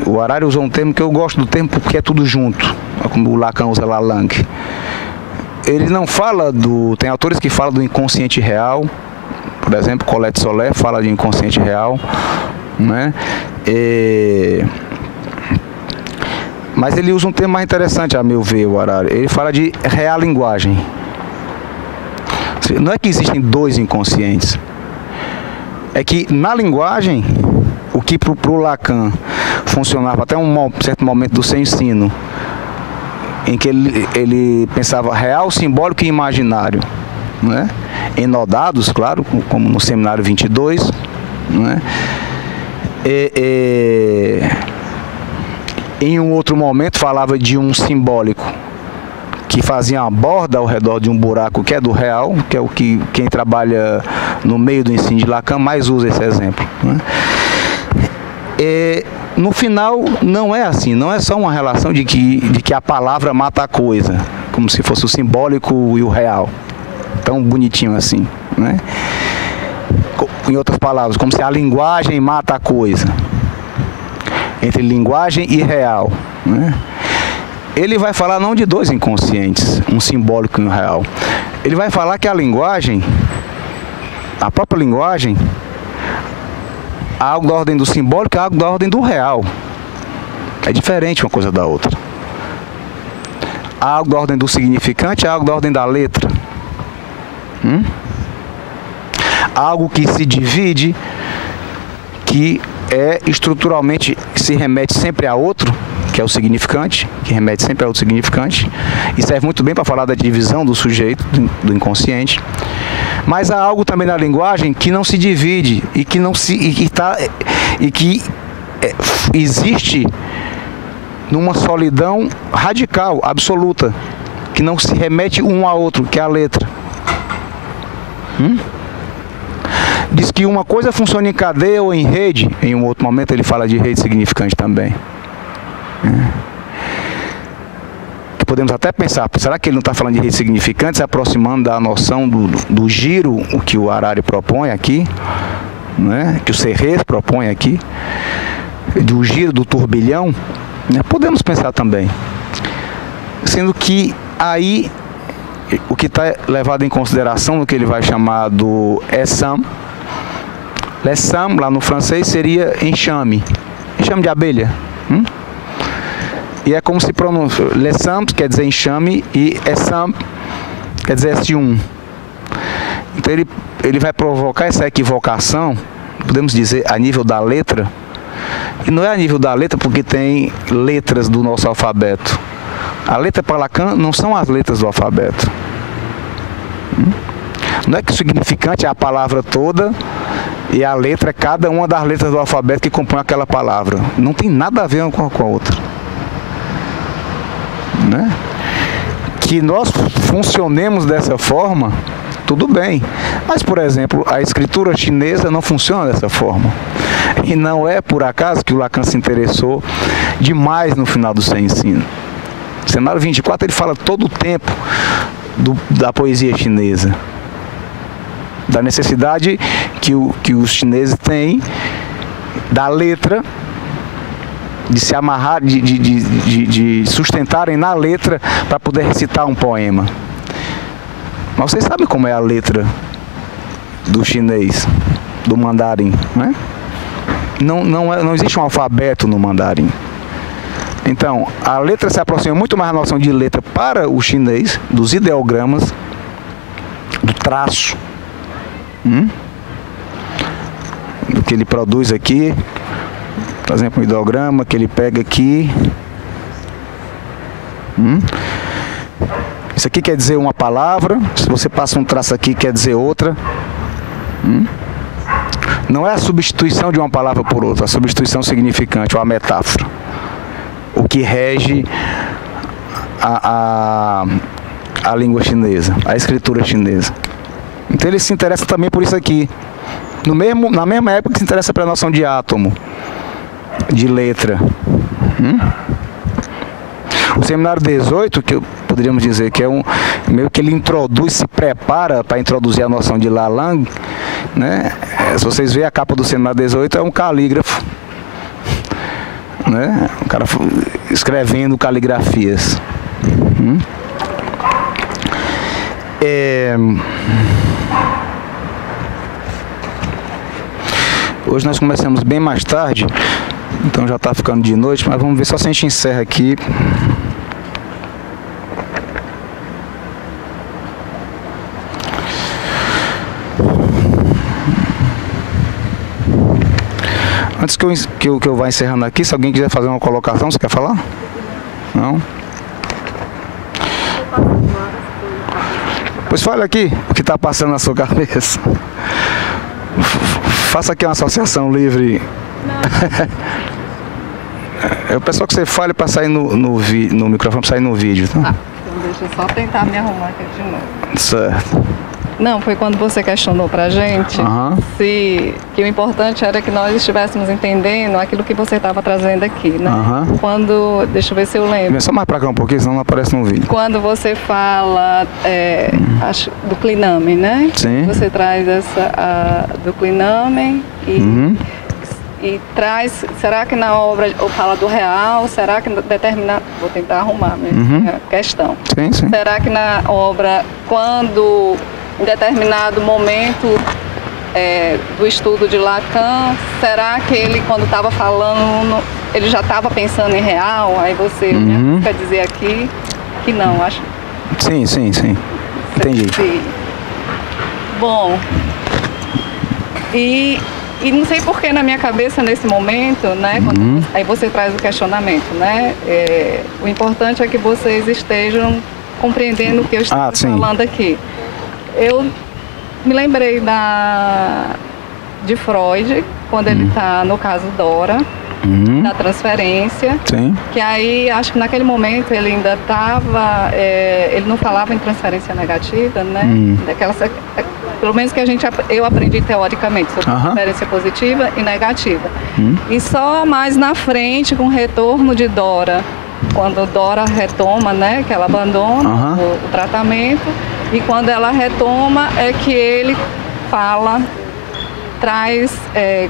o Harari usou um termo que eu gosto do termo porque é tudo junto, como o Lacan usa Lalande. Ele não fala tem autores que falam do inconsciente real, por exemplo, Colette Soler fala de inconsciente real, né? Mas ele usa um termo mais interessante, a meu ver, o Harari. Ele fala de real linguagem. Não é que existem dois inconscientes, é que na linguagem, o que para o Lacan funcionava até um certo momento do seu ensino, em que ele pensava real, simbólico e imaginário, né? Enodados, claro, como no Seminário 22, né? Em um outro momento falava de um simbólico que fazia uma borda ao redor de um buraco que é do real, que é o que quem trabalha no meio do ensino de Lacan mais usa esse exemplo, né? No final não é assim, não é só uma relação de que a palavra mata a coisa, como se fosse o simbólico e o real, tão bonitinho assim, né? Em outras palavras, como se a linguagem mata a coisa, entre linguagem e real, né? Ele vai falar não de dois inconscientes, um simbólico e um real. Ele vai falar que a linguagem, a própria linguagem, há algo da ordem do simbólico e há algo da ordem do real. É diferente uma coisa da outra. Há algo da ordem do significante, há algo da ordem da letra. Há algo que se divide, que é estruturalmente, se remete sempre a outro, que é o significante, que remete sempre a outro significante, e serve muito bem para falar da divisão do sujeito, do inconsciente. Mas há algo também na linguagem que não se divide e que existe numa solidão radical, absoluta, que não se remete um ao outro, que é a letra. Diz que uma coisa funciona em cadeia ou em rede. Em um outro momento ele fala de rede significante também. Que podemos até pensar, será que ele não está falando de rede significante, se aproximando da noção do giro, o que o Harari propõe aqui, né? Que o Serres propõe aqui, do giro do turbilhão, né? Podemos pensar também. Sendo que aí o que está levado em consideração no que ele vai chamar do essaim, l'essaim, lá no francês, seria enxame de abelha. E é como se pronuncia, l'essaim quer dizer enxame e essaim quer dizer S1. Então ele vai provocar essa equivocação, podemos dizer, a nível da letra. E não é a nível da letra porque tem letras do nosso alfabeto. A letra para Lacan não são as letras do alfabeto. Não é que o significante é a palavra toda e a letra é cada uma das letras do alfabeto que compõe aquela palavra. Não tem nada a ver uma com a outra. Né? Que nós funcionemos dessa forma, tudo bem. Mas, por exemplo, a escritura chinesa não funciona dessa forma. E não é por acaso que o Lacan se interessou demais no final do seu ensino. No Seminário 24 ele fala todo o tempo da poesia chinesa, da necessidade que os chineses têm da letra, de se amarrar, de sustentarem na letra para poder recitar um poema. Mas vocês sabem como é a letra do chinês, do mandarim, né? Não existe um alfabeto no mandarim. Então, a letra se aproxima muito mais da noção de letra para o chinês, dos ideogramas, do traço, que ele produz aqui, por exemplo, um ideograma que ele pega aqui. Isso aqui quer dizer uma palavra, se você passa um traço aqui quer dizer outra. Não é a substituição de uma palavra por outra, a substituição significante, ou a metáfora. O que rege a língua chinesa, a escritura chinesa. Então ele se interessa também por isso aqui. Na mesma época que se interessa pela noção de átomo, de letra. O seminário 18, que poderíamos dizer que é meio que ele introduz, se prepara para introduzir a noção de Lalang, né? Se vocês verem a capa do seminário 18, é um calígrafo, né? Um cara escrevendo caligrafias. Hoje nós começamos bem mais tarde, então já está ficando de noite, mas vamos ver só se a gente encerra aqui. Antes que eu vá encerrando aqui, se alguém quiser fazer uma colocação, você quer falar? Não? Pois fale aqui o que está passando na sua cabeça. Faça aqui uma associação livre. Eu peço que você fale para sair no microfone, para sair no vídeo. Tá? Então deixa eu só tentar me arrumar aqui de novo. Certo. Não, foi quando você questionou pra gente que o importante era que nós estivéssemos entendendo aquilo que você estava trazendo aqui, né? Quando, deixa eu ver se eu lembro. Vem só mais pra cá um pouquinho, senão não aparece no vídeo. Quando você fala acho, do clinamen, né? Sim. Você traz do clinamen e traz, será que na obra fala do real, será que determina, vou tentar arrumar mesmo a questão. Sim, sim. Será que na obra, quando em determinado momento do estudo de Lacan, será que ele, quando estava falando, ele já estava pensando em real? Aí você quer dizer aqui que não, acho. Sim, sim, sim. Entendi. Sim. Bom, e não sei por que na minha cabeça nesse momento, né? Aí você traz o questionamento, né? O importante é que vocês estejam compreendendo o que eu estou falando aqui. Eu me lembrei de Freud, quando ele está no caso Dora, da transferência, que aí acho que naquele momento ele ainda estava, ele não falava em transferência negativa, né? Pelo menos que eu aprendi teoricamente sobre transferência positiva e negativa. E só mais na frente, com o retorno de Dora, quando Dora retoma, né, que ela abandona o tratamento, e quando ela retoma é que ele fala,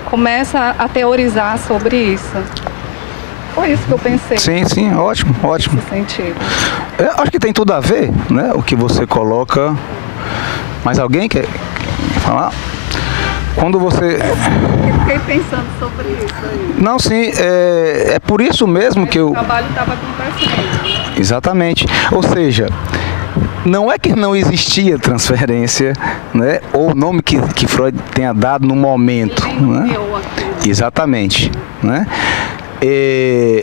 começa a teorizar sobre isso. Foi isso que eu pensei. Sim, sim, ótimo, ótimo. Nesse sentido. Acho que tem tudo a ver, né, o que você coloca. Mais alguém quer falar? Quando você... Eu fiquei pensando sobre isso aí. Não, sim, é por isso mesmo que o trabalho estava acontecendo. Exatamente. Ou seja, não é que não existia transferência, né? Ou o nome que Freud tenha dado no momento. Né? Exatamente. Né?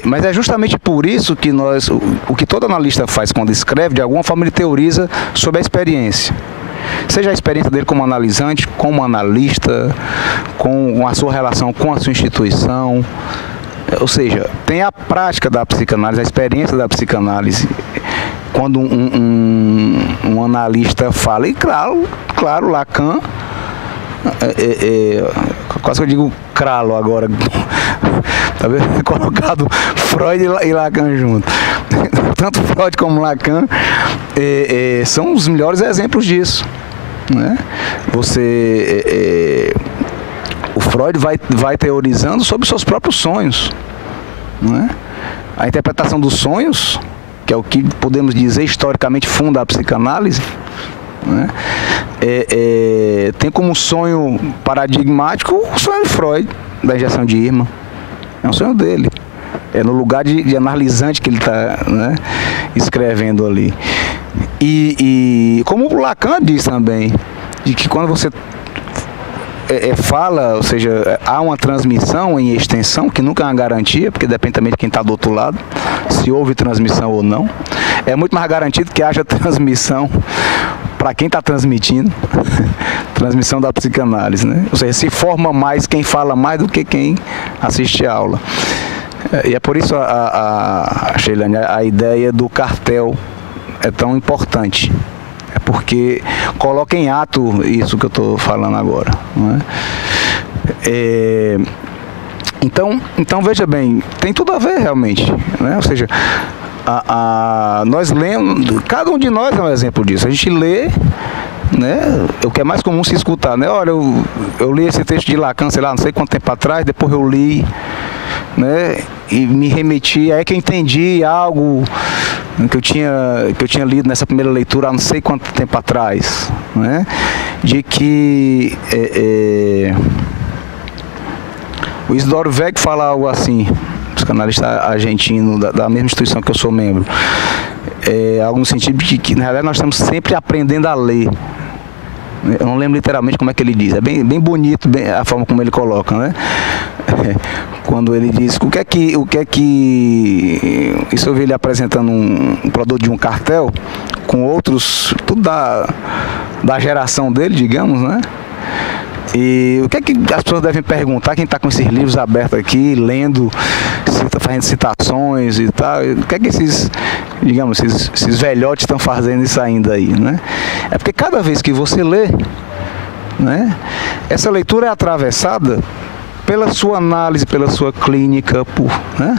Mas é justamente por isso que o que todo analista faz quando escreve, de alguma forma ele teoriza sobre a experiência. Seja a experiência dele como analisante, como analista, com a sua relação com a sua instituição. Ou seja, tem a prática da psicanálise, a experiência da psicanálise. Quando um analista fala, e claro, Lacan, quase que eu digo cralo agora, tá vendo? Colocado Freud e Lacan junto. Tanto Freud como Lacan são os melhores exemplos disso. Né? O Freud vai teorizando sobre seus próprios sonhos. Né? A interpretação dos sonhos, que é o que podemos dizer historicamente funda a psicanálise, né? Tem como sonho paradigmático o sonho de Freud, da injeção de Irma. É um sonho dele. É no lugar de analisante que ele está, né, escrevendo ali. E como o Lacan diz também, de que quando você fala, ou seja, há uma transmissão em extensão, que nunca é uma garantia, porque depende também de quem está do outro lado, se houve transmissão ou não. É muito mais garantido que haja transmissão para quem está transmitindo, transmissão da psicanálise, né? Ou seja, se forma mais quem fala mais do que quem assiste a aula. E é por isso, Sheilane, a ideia do cartel é tão importante. É porque coloca em ato isso que eu estou falando agora. Não é? Então, veja bem, tem tudo a ver realmente. Né? Ou seja, nós lemos, cada um de nós é um exemplo disso. A gente lê, né, o que é mais comum se escutar. Né? Olha, eu li esse texto de Lacan, sei lá, não sei quanto tempo atrás, depois eu li, né, e me remeti, aí que eu entendi algo que eu tinha lido nessa primeira leitura há não sei quanto tempo atrás, né, de que o Isidoro Veg fala algo assim, psicanalista argentino da mesma instituição que eu sou membro, algo no sentido de que na realidade nós estamos sempre aprendendo a ler. Eu não lembro literalmente como é que ele diz, é bem bonito a forma como ele coloca, né? Quando ele diz o que é que isso eu vi ele apresentando um produto de um cartel com outros, tudo da geração dele, digamos, né? E o que é que as pessoas devem perguntar, quem está com esses livros abertos aqui, lendo, fazendo citações e tal, o que é que esses velhotes estão fazendo isso ainda aí, né? É porque cada vez que você lê, né, essa leitura é atravessada pela sua análise, pela sua clínica, né?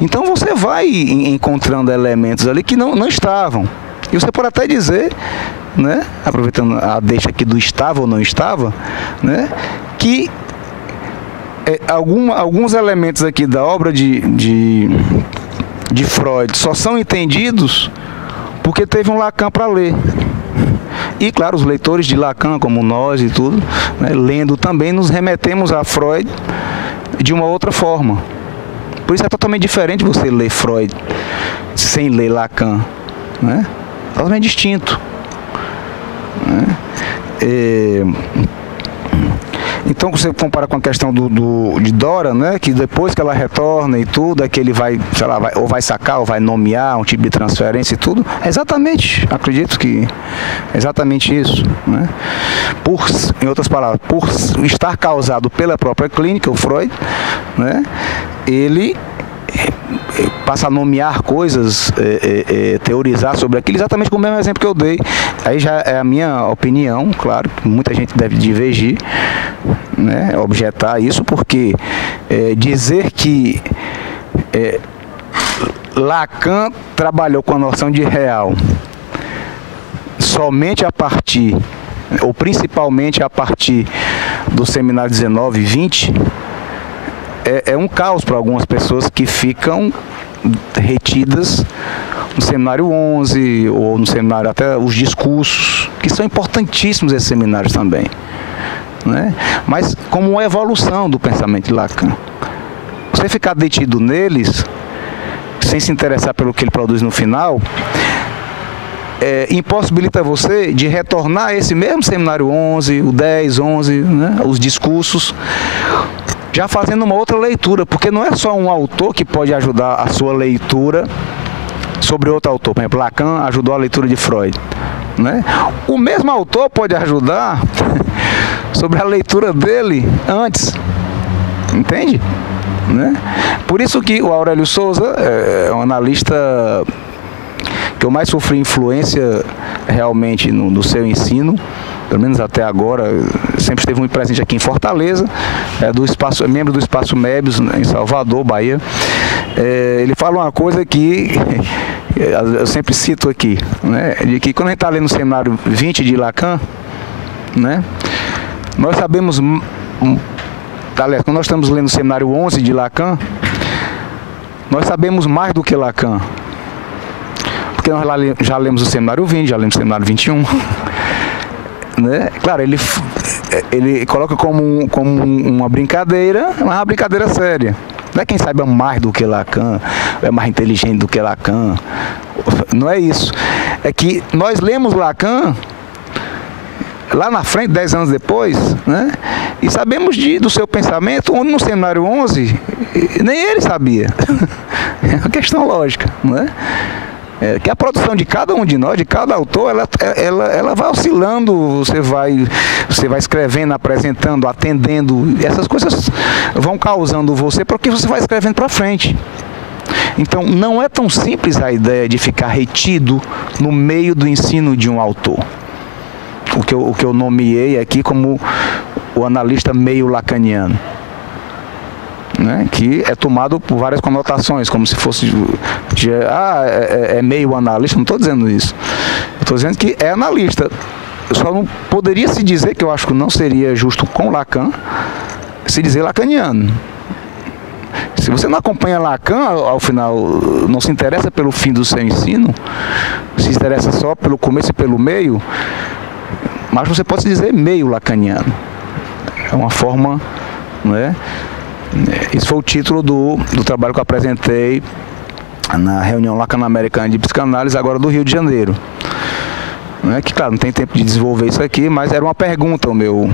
Então você vai encontrando elementos ali que não estavam. E você pode até dizer, né, aproveitando a deixa aqui do estava ou não estava, né, que alguns elementos aqui da obra de Freud só são entendidos porque teve um Lacan para ler. E, claro, os leitores de Lacan, como nós e tudo, né, lendo também, nos remetemos a Freud de uma outra forma. Por isso é totalmente diferente você ler Freud sem ler Lacan, né? Totalmente distinto. Né? Então, você compara com a questão de Dora, né, que depois que ela retorna e tudo, é que ele vai, sei lá, ou vai sacar, ou vai nomear um tipo de transferência e tudo. É exatamente, acredito que é exatamente isso. Né? Em outras palavras, por estar causado pela própria clínica, o Freud, né, ele passa a nomear coisas, teorizar sobre aquilo, exatamente com o mesmo exemplo que eu dei. Aí já é a minha opinião, claro, muita gente deve divergir, né, objetar isso, porque dizer que Lacan trabalhou com a noção de real somente a partir, ou principalmente a partir do seminário 19 e 20, é um caos para algumas pessoas que ficam retidas no seminário 11 ou no seminário, até os discursos, que são importantíssimos esses seminários também, né? Mas como uma evolução do pensamento de Lacan. Você ficar detido neles, sem se interessar pelo que ele produz no final, impossibilita você de retornar a esse mesmo seminário 11, o 10, 11, né? Os discursos, já fazendo uma outra leitura, porque não é só um autor que pode ajudar a sua leitura sobre outro autor. Por exemplo, Lacan ajudou a leitura de Freud, né? O mesmo autor pode ajudar sobre a leitura dele antes, entende? Né? Por isso que o Aurélio Souza é um analista que eu mais sofri influência realmente no seu ensino, pelo menos até agora, sempre esteve muito presente aqui em Fortaleza, é membro do Espaço Mébius, em Salvador, Bahia. Ele fala uma coisa que eu sempre cito aqui, né, de que quando a gente está lendo o seminário 20 de Lacan, né, nós sabemos, aliás, quando nós estamos lendo o seminário 11 de Lacan, nós sabemos mais do que Lacan, porque nós já lemos o seminário 20, já lemos o seminário 21, né? Claro, ele coloca como uma brincadeira, mas uma brincadeira séria. Não é quem saiba mais do que Lacan, é mais inteligente do que Lacan. Não é isso. É que nós lemos Lacan lá na frente, 10 anos depois, né? E sabemos do seu pensamento, onde no seminário 11, nem ele sabia. É uma questão lógica, não é? Que a produção de cada um de nós, de cada autor, ela vai oscilando, você vai escrevendo, apresentando, atendendo, e essas coisas vão causando você para o que você vai escrevendo para frente. Então, não é tão simples a ideia de ficar retido no meio do ensino de um autor. O que eu nomeei aqui como o analista meio lacaniano, né? Que é tomado por várias conotações, como se fosse é meio analista. Não estou dizendo isso. Estou dizendo que é analista. Só não poderia se dizer, que eu acho que não seria justo com Lacan, se dizer lacaniano. Se você não acompanha Lacan, ao final, não se interessa pelo fim do seu ensino, se interessa só pelo começo e pelo meio, mas você pode se dizer meio lacaniano. É uma forma, não é? Esse foi o título do trabalho que eu apresentei na reunião Lacano-Americana de Psicanálise, agora do Rio de Janeiro. Não é que, claro, não tem tempo de desenvolver isso aqui, mas era uma pergunta o meu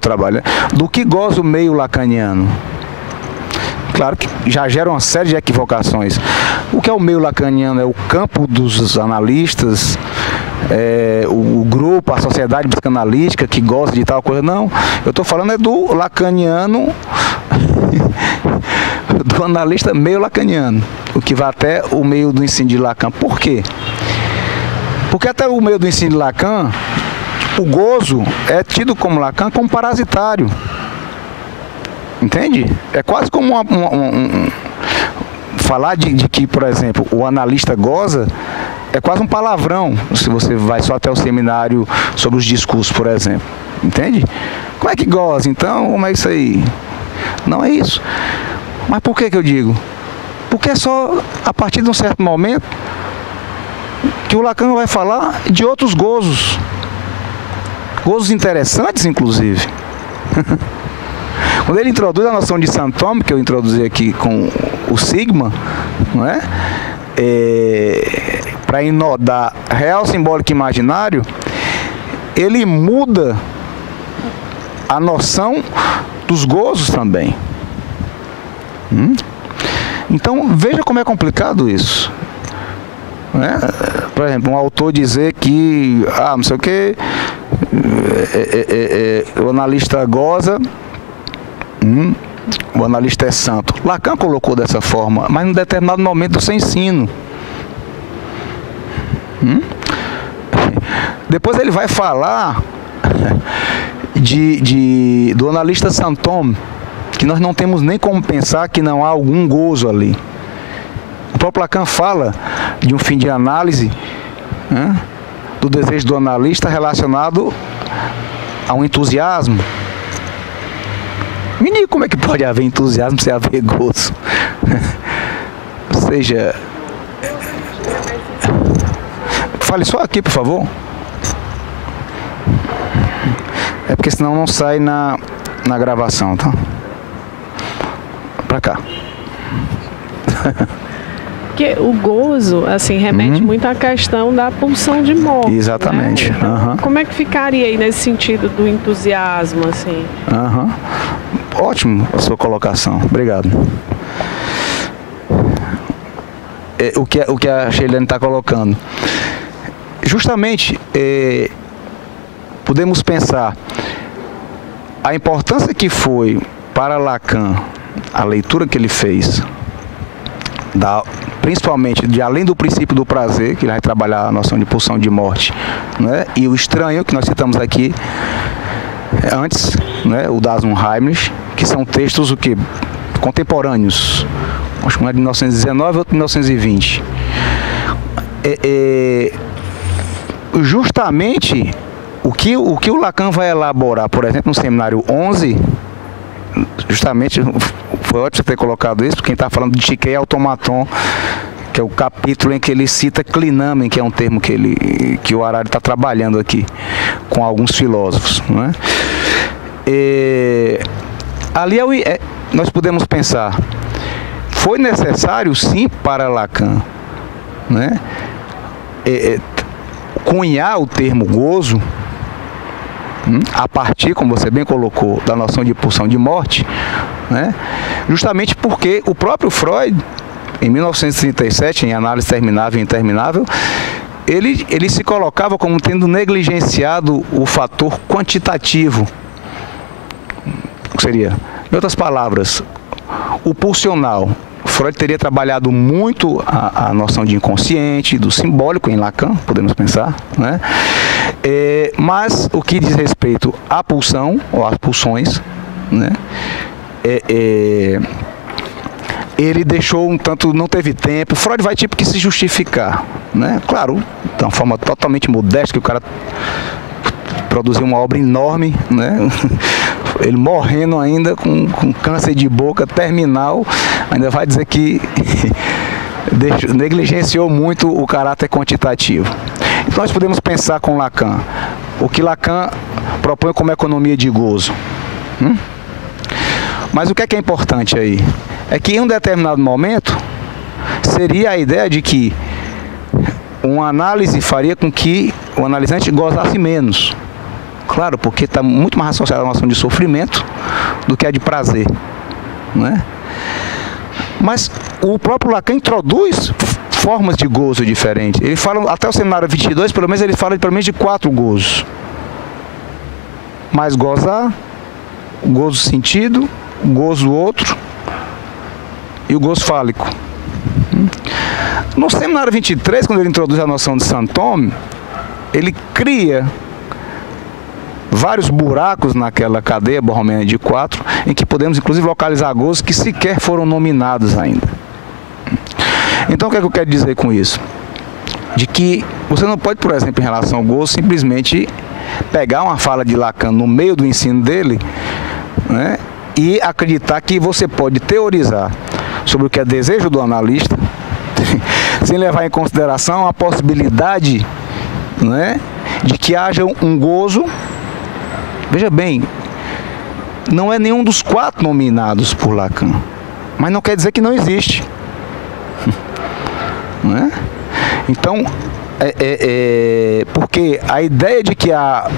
trabalho. Do que goza o meio lacaniano? Claro que já gera uma série de equivocações. O que é o meio lacaniano? É o campo dos analistas, o grupo, a sociedade psicanalítica que gosta de tal coisa? Não, eu estou falando do lacaniano, do analista meio lacaniano, o que vai até o meio do ensino de Lacan. Por quê? Porque até o meio do ensino de Lacan, o gozo é tido como Lacan como parasitário. Entende? É quase como falar de que, por exemplo, o analista goza é quase um palavrão, se você vai só até o seminário sobre os discursos, por exemplo. Entende? Como é que goza? Então, como é isso aí? Não é isso. Mas por que eu digo? Porque é só a partir de um certo momento que o Lacan vai falar de outros gozos. Gozos interessantes, inclusive. Quando ele introduz a noção de santoma, que eu introduzi aqui com o sigma, não é? Para inodar real, simbólico e imaginário, ele muda a noção dos gozos também. Então, veja como é complicado isso. Né? Por exemplo, um autor dizer que, não sei o que, o analista goza, o analista é santo. Lacan colocou dessa forma, mas em um determinado momento do seu ensino. Depois ele vai falar do analista Santom, que nós não temos nem como pensar que não há algum gozo ali. O próprio Lacan fala de um fim de análise, do desejo do analista relacionado a um entusiasmo. Menino, como é que pode haver entusiasmo sem haver gozo? Ou seja, fale só aqui, por favor. É porque senão não sai na gravação, tá? Pra cá. Porque o gozo, assim, remete muito à questão da pulsão de morte. Exatamente. Né? Então, como é que ficaria aí nesse sentido do entusiasmo, assim? Ótimo a sua colocação. Obrigado. O que a Sheilane está colocando. Justamente, podemos pensar a importância que foi para Lacan a leitura que ele fez, principalmente de além do princípio do prazer, que ele vai trabalhar a noção de pulsão de morte, né? E o estranho, que nós citamos aqui antes, né? O das Unheimlich, que são textos contemporâneos, acho que um é de 1919 outro de 1920. Justamente o que o Lacan vai elaborar, por exemplo, no seminário 11, justamente, foi ótimo você ter colocado isso, porque quem está falando de Psique e Automaton, que é o capítulo em que ele cita clinamen, que é um termo que o Harari está trabalhando aqui com alguns filósofos, não é? Ali nós podemos pensar, foi necessário sim para Lacan, né, cunhar o termo gozo, a partir, como você bem colocou, da noção de pulsão de morte, né? Justamente porque o próprio Freud, em 1937, em Análise Terminável e Interminável, ele se colocava como tendo negligenciado o fator quantitativo. O que seria? Em outras palavras, o pulsional. Freud teria trabalhado muito a noção de inconsciente, do simbólico em Lacan, podemos pensar, né? Mas o que diz respeito à pulsão, ou às pulsões, né? Ele deixou um tanto, não teve tempo. Freud vai tipo que se justificar, né? Claro, de uma forma totalmente modesta, que o cara produziu uma obra enorme, né? Ele morrendo ainda com câncer de boca terminal, ainda vai dizer que negligenciou muito o caráter quantitativo. Então nós podemos pensar com Lacan, o que Lacan propõe como economia de gozo. Mas o que é importante aí? É que em um determinado momento seria a ideia de que uma análise faria com que o analisante gozasse menos. Claro, porque está muito mais associado à noção de sofrimento do que a de prazer, né? Mas o próprio Lacan introduz formas de gozo diferentes. Ele fala, até o seminário 22, pelo menos ele fala pelo menos de 4 gozos. Mas gozar, o gozo sentido, o gozo outro e o gozo fálico. No seminário 23, quando ele introduz a noção de Saint-Homme, ele cria vários buracos naquela cadeia borromeana de 4, em que podemos inclusive localizar gozos que sequer foram nominados ainda. Então o que é que eu quero dizer com isso? De que você não pode, por exemplo, em relação ao gozo, simplesmente pegar uma fala de Lacan no meio do ensino dele, né, e acreditar que você pode teorizar sobre o que é desejo do analista, sem levar em consideração a possibilidade, né, de que haja um gozo. Veja bem, não é nenhum dos 4 nominados por Lacan, mas não quer dizer que não existe. Não é? Então, porque a ideia de que há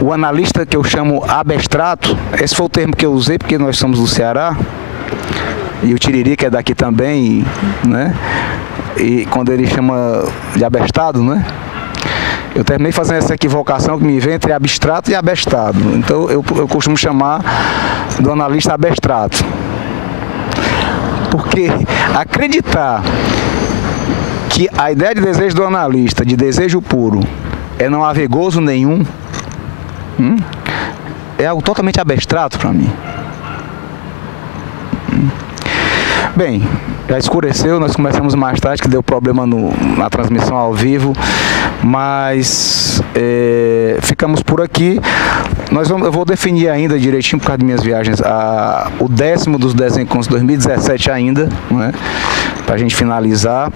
o analista que eu chamo abstrato, esse foi o termo que eu usei porque nós somos do Ceará, e o Tiririca é daqui também, né? E quando ele chama de abestado, né? Eu terminei fazendo essa equivocação que me vem entre abstrato e abestado. Então eu costumo chamar do analista abstrato. Porque acreditar que a ideia de desejo do analista, de desejo puro, é não haver gozo nenhum, é algo totalmente abstrato para mim. Bem, já escureceu, nós começamos mais tarde, que deu problema na transmissão ao vivo, mas ficamos por aqui. Eu vou definir ainda direitinho, por causa de minhas viagens, o 10º dos 10 encontros de 2017 ainda, né, para a gente finalizar.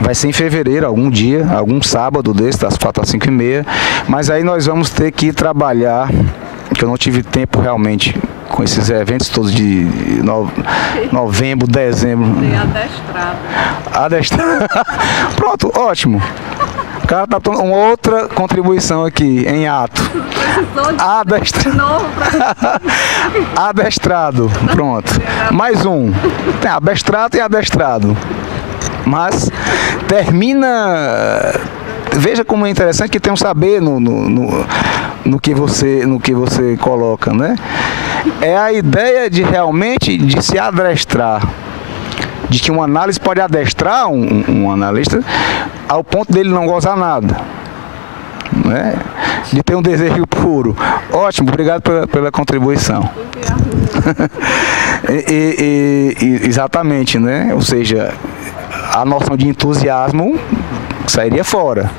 Vai ser em fevereiro, algum dia, algum sábado desse, das 4 às 5h30, mas aí nós vamos ter que trabalhar, porque eu não tive tempo realmente com esses eventos todos de novembro, dezembro. Tem adestrado. Adestrado. Pronto, ótimo. O cara tá dando uma outra contribuição aqui, em ato. Adestrado. Adestrado, pronto. Mais um. Tem abestrato e adestrado. Mas termina... Veja como é interessante que tem um saber no que você coloca, né? É a ideia de realmente de se adestrar, de que uma análise pode adestrar um analista ao ponto dele não gozar nada, né? De ter um desejo puro. Ótimo, obrigado pela contribuição. Exatamente, né? Ou seja, a noção de entusiasmo sairia fora,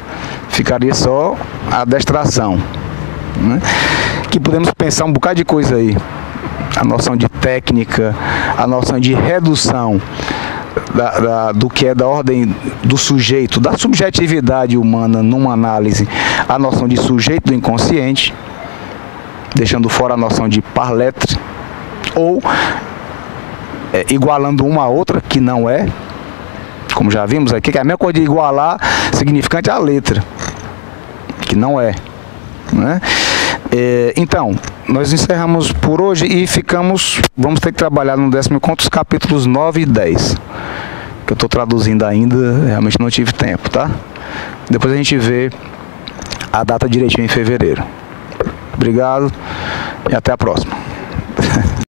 ficaria só a adestração, né? Que podemos pensar um bocado de coisa aí, a noção de técnica, a noção de redução do que é da ordem do sujeito, da subjetividade humana numa análise, a noção de sujeito do inconsciente, deixando fora a noção de par lettre, ou igualando uma a outra, que não é, como já vimos aqui, que é a mesma coisa de igualar significante à letra, que não é, né? Então, nós encerramos por hoje e vamos ter que trabalhar no 10º encontro os capítulos 9 e 10, que eu estou traduzindo ainda, realmente não tive tempo, tá? Depois a gente vê a data direitinho em fevereiro. Obrigado e até a próxima.